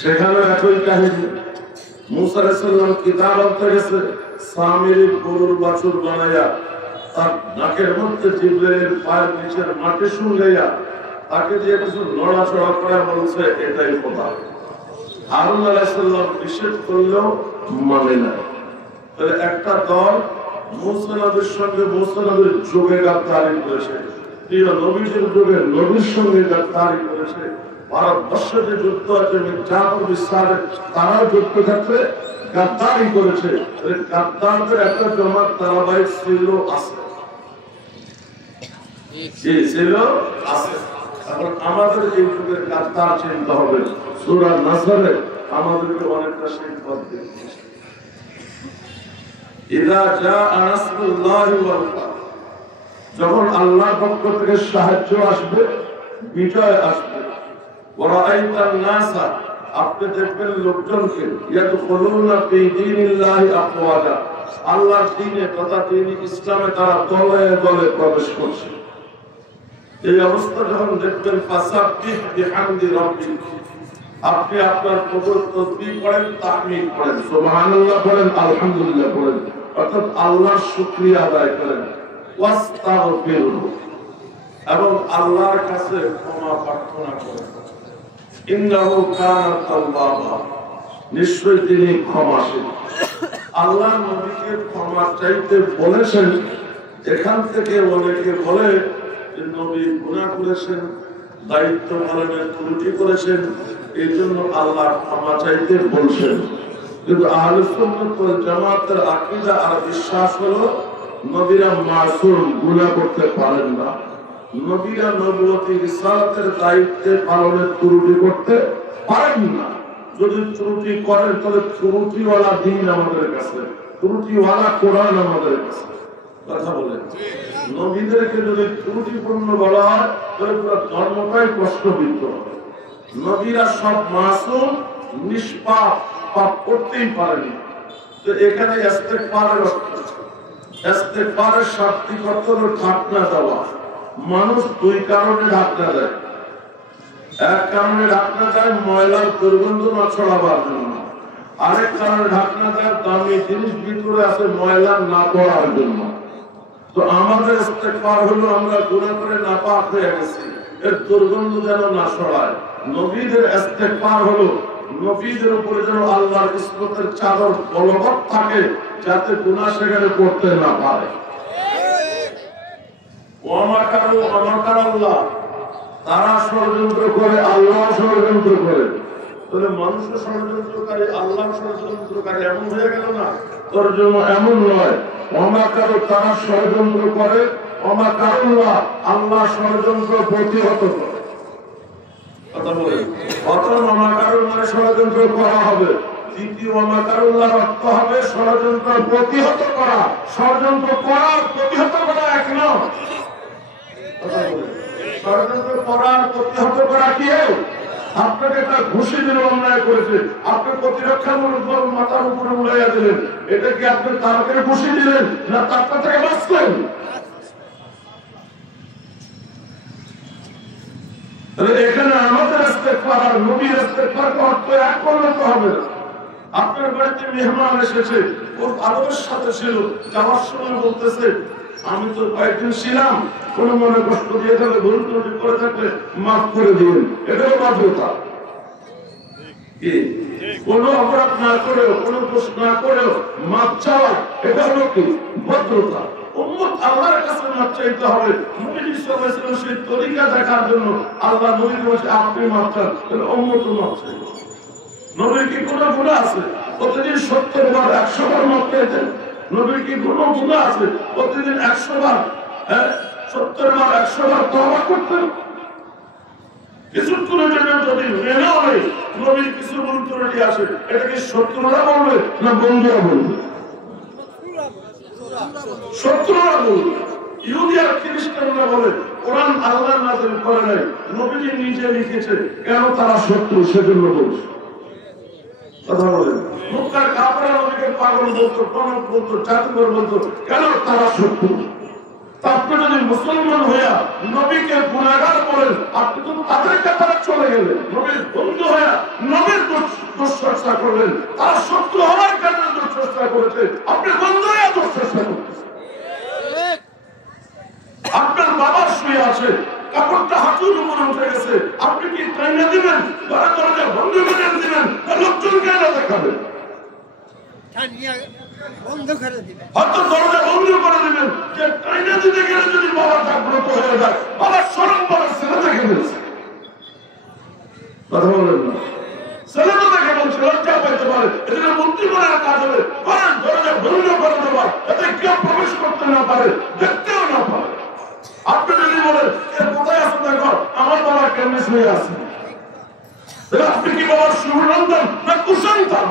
সেখানে একই কাহিনী। মুসা আলাইহিস সালাম কিতাব আনতে গেছে, সামিরি গরুর বাছুর বানাইয়া তার নাকের মধ্যে জিবরাইলের পায়ের নিচের মাটি শুঙ্গাইয়া তাকে দিয়ে কিছু নড়াচড়া করে বলছে এটাই খোদা। হারুন আলাইহিস সালাম নিষেধ করলেও মানে না। তাহলে একটা দল মুসা নবীর সঙ্গে মুসা নবীর যুগে গাদ্দারি করেছে, প্রিয় নবীর যুগে নবীর সঙ্গে গাদ্দারি করেছে। ভারতবর্ষে যে যুদ্ধ আছে মির্জাপুর বিস্তারে তারাও যুদ্ধক্ষেত্রে গাদ্দারি করেছে। গাদ্দারদের একটা জমাত তারাবাই ছিল আছে, ছিল আছে। এখন আমাদের এই যুগের গাদ্দার চিন্তা হবে। সূরা নাসরে আমাদেরকে অনেকটা শিক্ষা দিয়েছে। ইযা জাআ নাসরুল্লাহি ওয়াল ফাতহ, যখন আল্লাহর পক্ষ থেকে সাহায্য আসবে, বিজয় আসবে। ওয়ারাআইতান নাসা, আপনি দেখবেন লোকজনকে ইয়াদখুলুনা ফি দীনিল্লাহি আফওয়াজা, আল্লাহর দ্বীনে তথা দ্বীন ইসলামে তারা দলে দলে প্রবেশ করছে। এই অবস্থা যখন দেখবেন, ফাসাব্বিহ বিহামদি রাব্বিক, আপনি আপনার প্রভুর তাসবিহ করেন, তাহমিদ করেন, সুবহানাল্লাহ বলেন, আলহামদুলিল্লাহ বলেন, অর্থাৎ আল্লাহর শুকরিয়া আদায় করেন। ওয়াস্তাগফিরু, এবং আল্লাহর কাছে ক্ষমা প্রার্থনা করেন। ইন্নাহু কানা তাওয়াবা, নিশ্চয়ই তিনি ক্ষমাশীল। আল্লাহ নবীকে ক্ষমা চাইতে বলেছেন। এখান থেকে অনেকে বলে যে নবী গুনাহ করেছেন, দায়িত্ব পালনে ত্রুটি করেছেন, এই জন্য আল্লাহ ক্ষমা চাইতে বলছেন। কিন্তু আহলে সুন্নাত ওয়াল জামাতের আকীদা আর বিশ্বাস হলো নবীরা মাসুম, গুনাহ করতে পারেন না। নবীরা নবুয়তি রিসালাতের দায়িত্বে পালনে ত্রুটি করতে পারেন না। যদি ত্রুটি করেন তাহলে ত্রুটিওয়ালা দ্বীন আমাদের কাছে, ত্রুটিওয়ালা কোরআন আমাদের কাছে। কথা বলেন, নবীদেরকে যদি ত্রুটিপূর্ণ বলা হয় তাহলে পুরো ধর্মটাই প্রশ্নবিদ্ধ হবে। নবীরা সব মাসুম, নিষ্পাপ, পাপ করতেই পারেনি। তো এখানে ইস্তেগফারের অর্থ, ইস্তেগফারের শাব্দিক অর্থ হলো ঢাকনা দেওয়া। মানুষ দুই কারণে ঢাকনা দেয়। এক কারণে ঢাকনা দেয় ময়লার দুর্গন্ধ না ছড়াবার জন্য, আরেক কারণে ঢাকনা দেয় দামি জিনিস ভিতরে আছে ময়লা না পড়ার জন্য। তো আমাদের ইস্তেগফার হলো আমরা গুনাহ করে নাপাক হয়ে গেছি, এর দুর্গন্ধ যেন না ছড়ায়। নবীদের ইস্তেগফার হলো নবীদের উপরে যেন আল্লাহর ইসমতের চাদর বলবৎ থাকে, যাতে গুনাহ সেখানে করতে না পারে। ওয়ামাকারু আমাকারাল্লাহ, তারা ষড়যন্ত্র করে, আল্লাহ ষড়যন্ত্র করে। তাহলে মানুষ ষড়যন্ত্রকারী, আল্লাহ ষড়যন্ত্রকারী এমন হয়ে গেল না? তরজমা এমন নয়। ওয়ামাকারু, তারা ষড়যন্ত্র করে, ওয়ামাকারাল্লাহ, আল্লাহ ষড়যন্ত্র প্রতিহত করে। কথা বলে প্রথম ওয়ামাকারু মানে ষড়যন্ত্র করা হবে, দ্বিতীয় ওয়ামাকারাল্লাহ অর্থ হবে ষড়যন্ত্র প্রতিহত করা। ষড়যন্ত্র করা প্রতিহত করা এক নয়। ষড়যন্ত্র করার প্রতিহত করা কি? আপনাকে একটা ঘুষি দিল, অন্যায় করেছে, আপনি প্রতিরক্ষামূলক মাথার উপরে উড়াইয়া দিলেন, এটা কি আপনি তাকে ঘুষি দিলেন না তারটা থেকে বাঁচলেন? এখানে আমাদের ইস্তেগফার আর নবীর ইস্তেগফার অর্থ এক করলে তো হবে না। আপনার বাড়িতে মেহমান এসেছে, ওর আদরের সাথে ছিল, যাওয়ার সময় বলতেছে আমি তো কয়েকদিন ছিলাম, কোন মনে কষ্ট দিয়ে থাকলে, ভুল ত্রুটি করে থাকলে মাফ করে দিন, এটাও ভদ্রতা। কোন অপরাধ না করেও, কোন দোষ না করেও মাফ চাওয়া, এটা হলো কি? ভদ্রতা। উম্মত আল্লাহর কাছে মাফ চাইতে হবে। নবী সাল্লাল্লাহু আলাইহি ওয়াসাল্লাম সেই তরিকা দেখার জন্য আল্লাহ নবীকে বলেছে আপনি মাফ চান, তাহলে উম্মত মাফ চাইবে। নবীর কি কোনো গুনাহ আছে? প্রতিদিন 70 বার 100 বার মাফ চাইতেন। নবীর কি কোনো গুনাহ আছে? প্রতিদিন 100 বার 70 বার 100 বার তওবা করতেন। কিছু করে জন্য যদি মেনে হয় নবীর কিছু ভুল ত্রুটি আসে, এটা কি শত্রুরা বলবে না বন্ধুরা বলবে? শত্রুরা বলবে। ইহুদি আর খ্রিস্টানরা বলে কোরআন আল্লাহ নাযিল করে নাই, নবীজি নিজে লিখেছে, কেন তারা শত্রু? সেজন্য বলছে। কথা বলেন। মক্কার কাফেররা নবীকে পাগল বলতো, প্রণব বলতো, জাদুঘর বলতো। কেন? তারা শত্রু। আপনি যদি মুসলমান হইয়া নবীকে গুনাহগার বলেন, আপনি তো তাদের কাতারে চলে গেলেন। নবীর বন্ধু হইয়া নবীর দুশ্চর্চা করলেন, তারা শত্রু হওয়ার কারণে দুশ্চর্চা করেছে, আপনি বন্ধু হইয়া দুশ্চর্চা করতেছেন। আপনার বাবা শুয়ে আছে, কাপড়টা হাঁটুর উপরে উঠে গেছে, আপনি কি টাইনা দিবেন? দরজা বন্ধ করে দিবেন, লোকজনকে না দেখাবেন, হয়তো দরজা বন্ধ করে দিবেন। যে টাইনা দিতে গেলে যদি বাবা জাগ্রত হয়ে যায়, বাবার সরম বাবার ছেলে দেখে ফেলছে। কথা বলেন না, ছেলে তো দেখে বলছে, লজ্জা পাইতে পারে, এজন্য বুদ্ধিমানের কাজ হবে করেন, দরজা বন্ধ করে দেওয়া, এতে কেউ প্রবেশ করতে না পারে, দেখতেও না পারে। আপনি যদি বলেন এর কোথায় আছে দেখো, আমার বাবা কেমনে শুয়ে আছে, আপনি কি বাবার সুরনন্দন না কুসন্তান?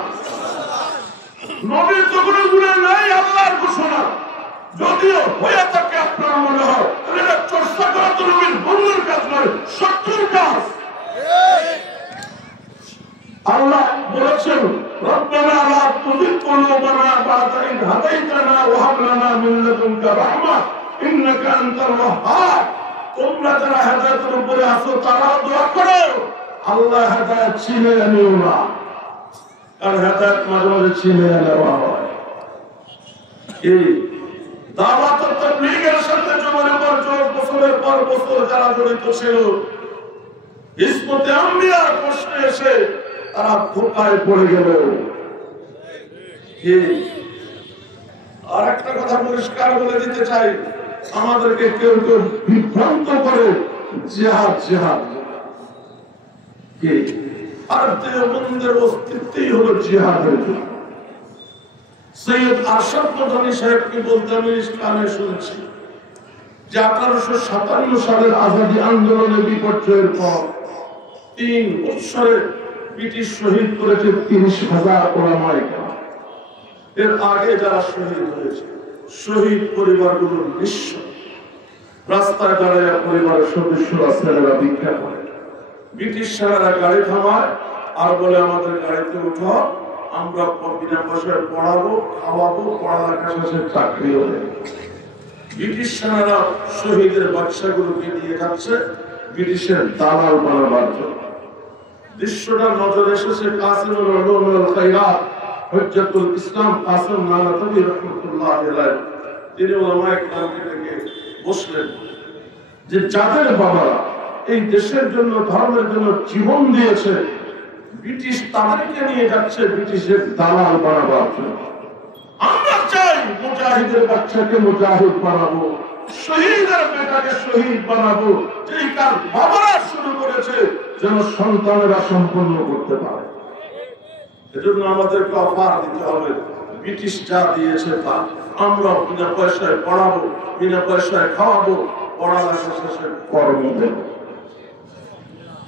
নবীর তো কোনো গুণা নাই, আল্লাহর ঘোষণা। যদিও হয়ে থাকে আপনার মনে হয়, তাহলে এটা চর্চা করা তো নবীর বন্ধুর কাজ নয়, শত্রুর কাজ। আল্লাহ বলেছেন, রব্বানা লা তুযিগ কুলুবানা বা'দা ইয হাদাইতানা ওয়া হাব লানা মিন লাদুনকা রাহমাহ ইন্নাকা আনতাল ওয়াহ্হাব। তোমরা যারা হেদায়েতের উপরে আছো তারা দোয়া করো, আল্লাহ হেদায়েত ছিনে নিও না। আর হেদায়েত মাঝে মাঝে ছিনে নেওয়া হয়। এই দাওয়াত ও তাবলীগের সাথে জীবনের পর বছরের পর বছর যারা জড়িত ছিল, ইসমতে আম্বিয়ার প্রশ্নে এসে তারা ধোঁকায় পড়ে গেল। আর একটা কথা পরিষ্কার বলে দিতে চাই, আমাদেরকে কেউ কেউ বিভ্রান্ত করে জিহাদ জিহাদ, আর দেওবন্দের অস্তিত্বই হলো জিহাদের। সৈয়দ আশরাফ মদনী সাহেবকে বলতে আমি কানে শুনছি যে 1857 সালের আজাদী আন্দোলনের বিপর্যয়ের পর 3 বছরে ব্রিটিশ শহীদ করেছে 30,000 ওলামায়ে কেরাম। এর আগে যারা শহীদ হয়েছে, শহীদ পরিবারগুলো নিঃস্ব, রাস্তায় দাঁড়ায় পরিবারের সদস্যরা ছেলেরা ভিক্ষা করে। ব্রিটিশ সেনারা গাড়ি থামায় আর বলে আমাদের গাড়িতে উঠো, আমরা বিনা পয়সায় পড়াবো, খাওয়াবো, পড়ালেখা শেষে চাকরিও দেবো। ব্রিটিশ সেনারা শহীদের বাচ্চাগুলোকে নিয়ে যাচ্ছে ব্রিটিশের দালাল বানাবার জন্য। দৃশ্যটা নজরে এসেছে কাসিমুল উলুম ওয়াল খায়রাত হুজ্জাতুল ইসলাম কাসিম নানাতবী রাহমাতুল্লাহ আলাইহি। তিনি ওলামায়ে কেরামকে ডেকে বসলেন যে যাদের বাবারা এই দেশের জন্য, ধর্মের জন্য জীবন দিয়েছে, ব্রিটিশ তাদেরকে নিয়ে যাচ্ছে ব্রিটিশের দালাল বানাবার জন্য। আমরা চাই মুজাহিদের বাচ্চাকে মুজাহিদ বানাবো, শহীদের বেটাকে শহীদ বানাবো। যেই কাজ বাবারা শুরু করেছে যেন সন্তানেরা সম্পন্ন করতে পারে। এজন্য আমাদেরকে অফার দিতে হবে, ব্রিটিশ যা দিয়েছে তা আমরা বিনা পয়সায় পড়াবো, বিনা পয়সায় খাওয়াবো, পড়ালেখা শেষে কর্ম দেব।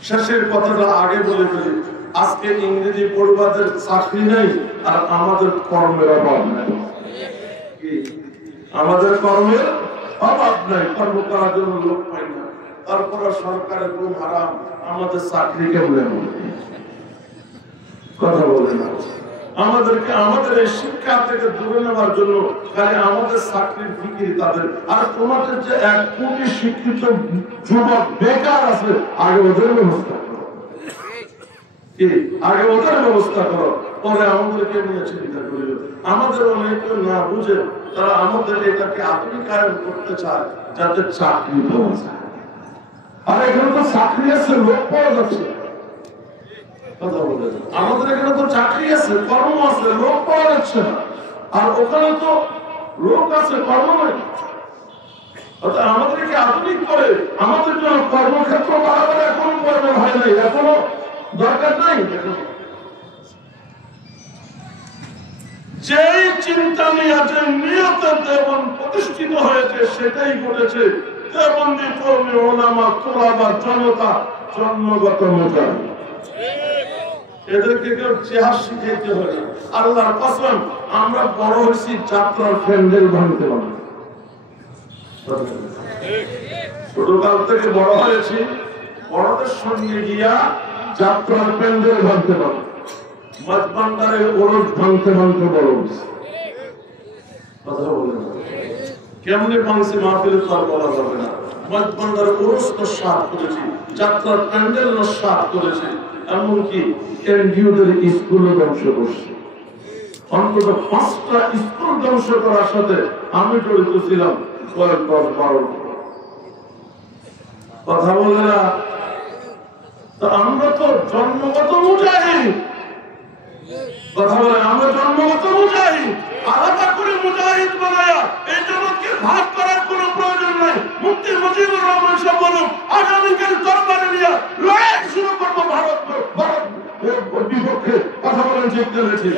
শেষের কথাটা আগে বলে ফেলি, আজকে ইংরেজি পড়ুয়াদের চাকরি নেই আর আমাদের কর্মের অভাব নেই। আমাদের কর্মের অভাব নাই, কর্ম করার জন্য লোক পাই না। তারপরে সরকারের খুব হারাম, আমাদের চাকরি কেমন কথা বলে না। আমাদেরকে আমাদের এই শিক্ষা থেকে দূরে নেওয়ার জন্য খালি আমাদের চাকরির ফিকির তাদের। আর তোমাদের যে 1 কোটি শিক্ষিত যুবক বেকার আছে, আগে ওদের ব্যবস্থা করো, আগে ওদের ব্যবস্থা করো, পরে আমাদেরকে নিয়ে চিন্তা করি। আমাদের অনেকে না বুঝে তারা আমাদের এটাকে আধুনিকায়ন করতে চায় যাতে চাকরি পাওয়া যায়। আর এখানে তো চাকরি আছে, লোক পাওয়া যাচ্ছে। আমাদের এখানে তো চাকরি আছে, কর্ম আছে, লোক পাওয়া যাচ্ছে না। আর ওখানে তো লোক আছে, কর্ম নাই। আমাদেরকে আধুনিক করে আমাদের জন্য কর্মক্ষেত্র বাড়াবার এখনো প্রয়োজন হয় নাই, এখনো দরকার নাই। যেই চিন্তা নিয়ে যে নিয়তে দেবন প্রতিষ্ঠিত হয়েছে সেটাই ঘটেছে। দেবন্দি কর্মী ওলামা তোলাবা জনতা জন্মগত মুজাহিদ। এদেরকে কেউ চেহার শিখাইতে হবে। আল্লাহর কসম, আমরা বড় হয়েছি যাত্রার প্যান্ডেল ভাঙতে পারি। ছোটকাল থেকে বড় হয়েছি, বড়দের সঙ্গে গিয়া যাত্রার প্যান্ডেল ভাঙতে পারি। মাঝবান্ডারে ওরস ভাঙতে ভাঙতে বড় হয়েছে। কথা বলে না কেমনে ভাঙছে মাহফিলে তো আর বলা যাবে না। মাঝবান্ডারে ওরস নস্বাত করেছি, যাত্রার প্যান্ডেল নস্বাত করেছি, এমনকি এনজিওদের স্কুলও ধ্বংস করছে। অন্তত 5টা স্কুল ধ্বংস করার সাথে আমি জড়িত ছিলাম কয়েক 10-12। কথা বলে না। তো আমরা তো জন্মগত মুজাহিদ। কথা বলে আমরা জন্মগত মুজাহিদ, আলাদা করে মুজাহিদ বানায়া এই জগৎকে ভাগ করার কোনো প্রয়োজন নাই। মুফতি মুজিবুর রহমান সাহেব বলুন, আগামীকাল দরবারে নিয়ে লড়াই শুরু করবো ভারত বিপক্ষে। কথা বলেন ঠিক করেছি।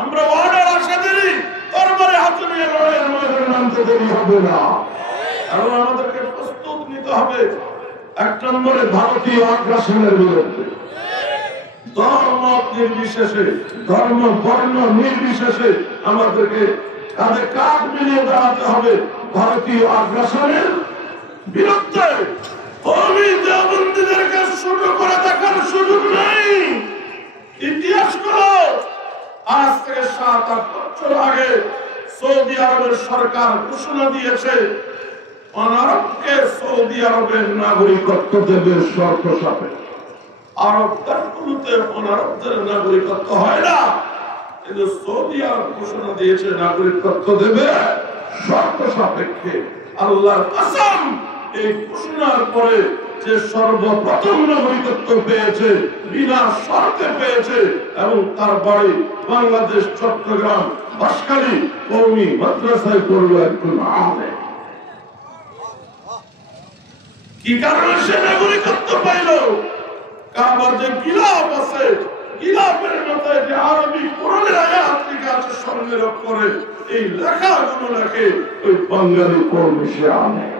আমরা অর্ডার আশা করি, দরবারে হাতে নিয়ে লড়াইয়ের ময়দানে নামতে দেরি হবে না। এবং আমাদেরকে প্রস্তুত নিতে হবে 1 নম্বরে ভারতীয় আগ্রাসনের বিরুদ্ধে। ধর্ম নির্বিশেষে, ধর্ম বর্ণ নির্বিশেষে আমাদেরকে কাঁধে কাঁধ মিলিয়ে দাঁড়াতে হবে ভারতীয় আগ্রাসনের বিরুদ্ধে। দেওবন্দীদেরকে ছোট করে দেখার সুযোগ নেই। ইতিহাস গুলো আজ থেকে 7-8 বছর আগে সৌদি আরবের সরকার ঘোষণা দিয়েছে অনারবকে সৌদি আরবের নাগরিকত্ব দেবে শর্ত সাপেক্ষে। আরব দেশগুলোতে অনারবদের নাগরিকত্ব হয় না, কিন্তু সৌদি আরব ঘোষণা দিয়েছে নাগরিকত্ব দেবে শর্ত সাপেক্ষে। আল্লাহর কসম, এই ঘোষণার পরে যে সর্বপ্রথম নাগরিকত্ব পেয়েছে বিনা শর্তে পেয়েছে, এবং তার বাড়ি বাংলাদেশ চট্টগ্রাম বাঁশখালী কওমি মাদ্রাসায় পড়ল একজন আলেম। কি কারণে সে নাগরিকত্ব পাইল? কাবার যে গিলাফ আছে, গিলাফের মাথায় যে আরবি কোরআনের আয়াত লেখা আছে স্বর্ণের অক্ষরে, এই লেখাগুলো লেখে ওই বাঙালি কওমি সে আলেম।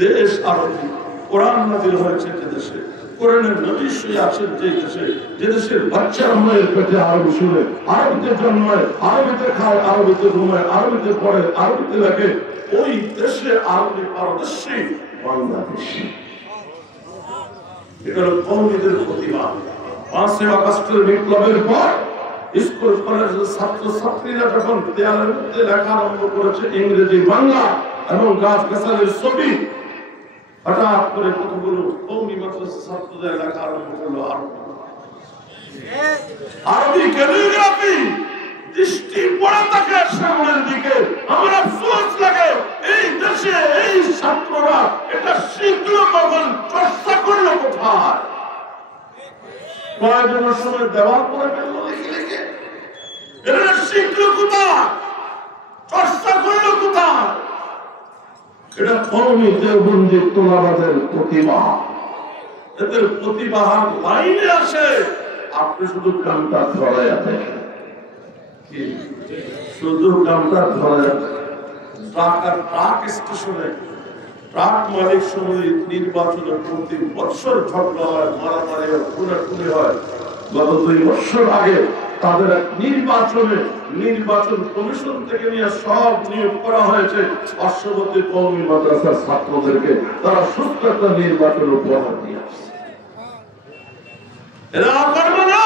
দেশ আরবি, কোরআন নাযিল হয়েছে যে দেশে, কোরআনের নবী শুয়ে আছেন যে দেশে, যে দেশের বাচ্চারা মায়ের পেটে আরবি শুনে, আরবিতে জন্মায়, আরবিতে খায়, আরবিতে ঘুমায়, আরবিতে পড়ে, আরবিতে লেখে, ওই দেশে আরবি পারদর্শী বাংলাদেশি। এটা হলো কওমিদের প্রতিভা। 5ই আগস্টের বিপ্লবের পর স্কুল কলেজের ছাত্র ছাত্রীরা যখন দেয়ালের মধ্যে লেখা আরম্ভ করেছে ইংরেজি বাংলা এবং গাছ গাছালির ছবি, হঠাৎ করে কতগুলো কওমি মাদ্রাসা ছাত্রদের লেখা আরম্ভ করলো আরবি ক্যালিগ্রাফি। দৃষ্টি পড়ে থাকে সামনের দিকে। আমার আফসোস লাগে এই দেশে এই ছাত্ররা এটা শিখলো কখন, চর্চা করলো কোথায়? প্রয়োজনের সময় দেওয়ার পরে ফেললো লিখে লিখে। এটা শিখলো কোথায়, চর্চা করলো কোথায়? এটা কওমি দেওবন্দি তোলাবাদের প্রতিভা। এদের প্রতিভার লাইনে আসে। আপনি শুধু কামটা ধরাইয়া দেখেন, শুধু কামটা ধরাইয়া দেখেন। ট্রাক স্টেশনে ট্রাক মালিক সমিতি নির্বাচনে প্রতি বছর ঝগড়া হয়, মারামারি হয়, খুনাখুনি হয়। গত 2 বছর আগে তাদের এক নির্বাচন কমিশন থেকে নিয়ে সব নিয়োগ করা হয়েছে পার্শ্ববর্তী কওমি মাদ্রাসার ছাত্রদেরকে। তারা সুস্থ একটা নির্বাচন উপহার দিয়ে আসছে। এরা পারবে না।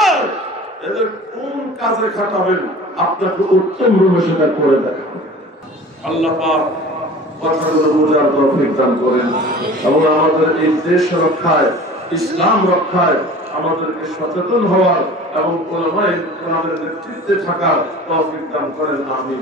এদের কোন কাজে খাটাবেন আপনাকে উত্তম রূপে সেটা করে দেখাবেন। আল্লাহ পাক কথাগুলো বোঝার তৌফিক দান করেন এবং আমাদের এই দেশ রক্ষায়, ইসলাম রক্ষায় আমাদেরকে সচেতন হওয়ার এবং উলামায়ে কেরামের নেতৃত্বে থাকার তৌফিক দান করেন। আমিন।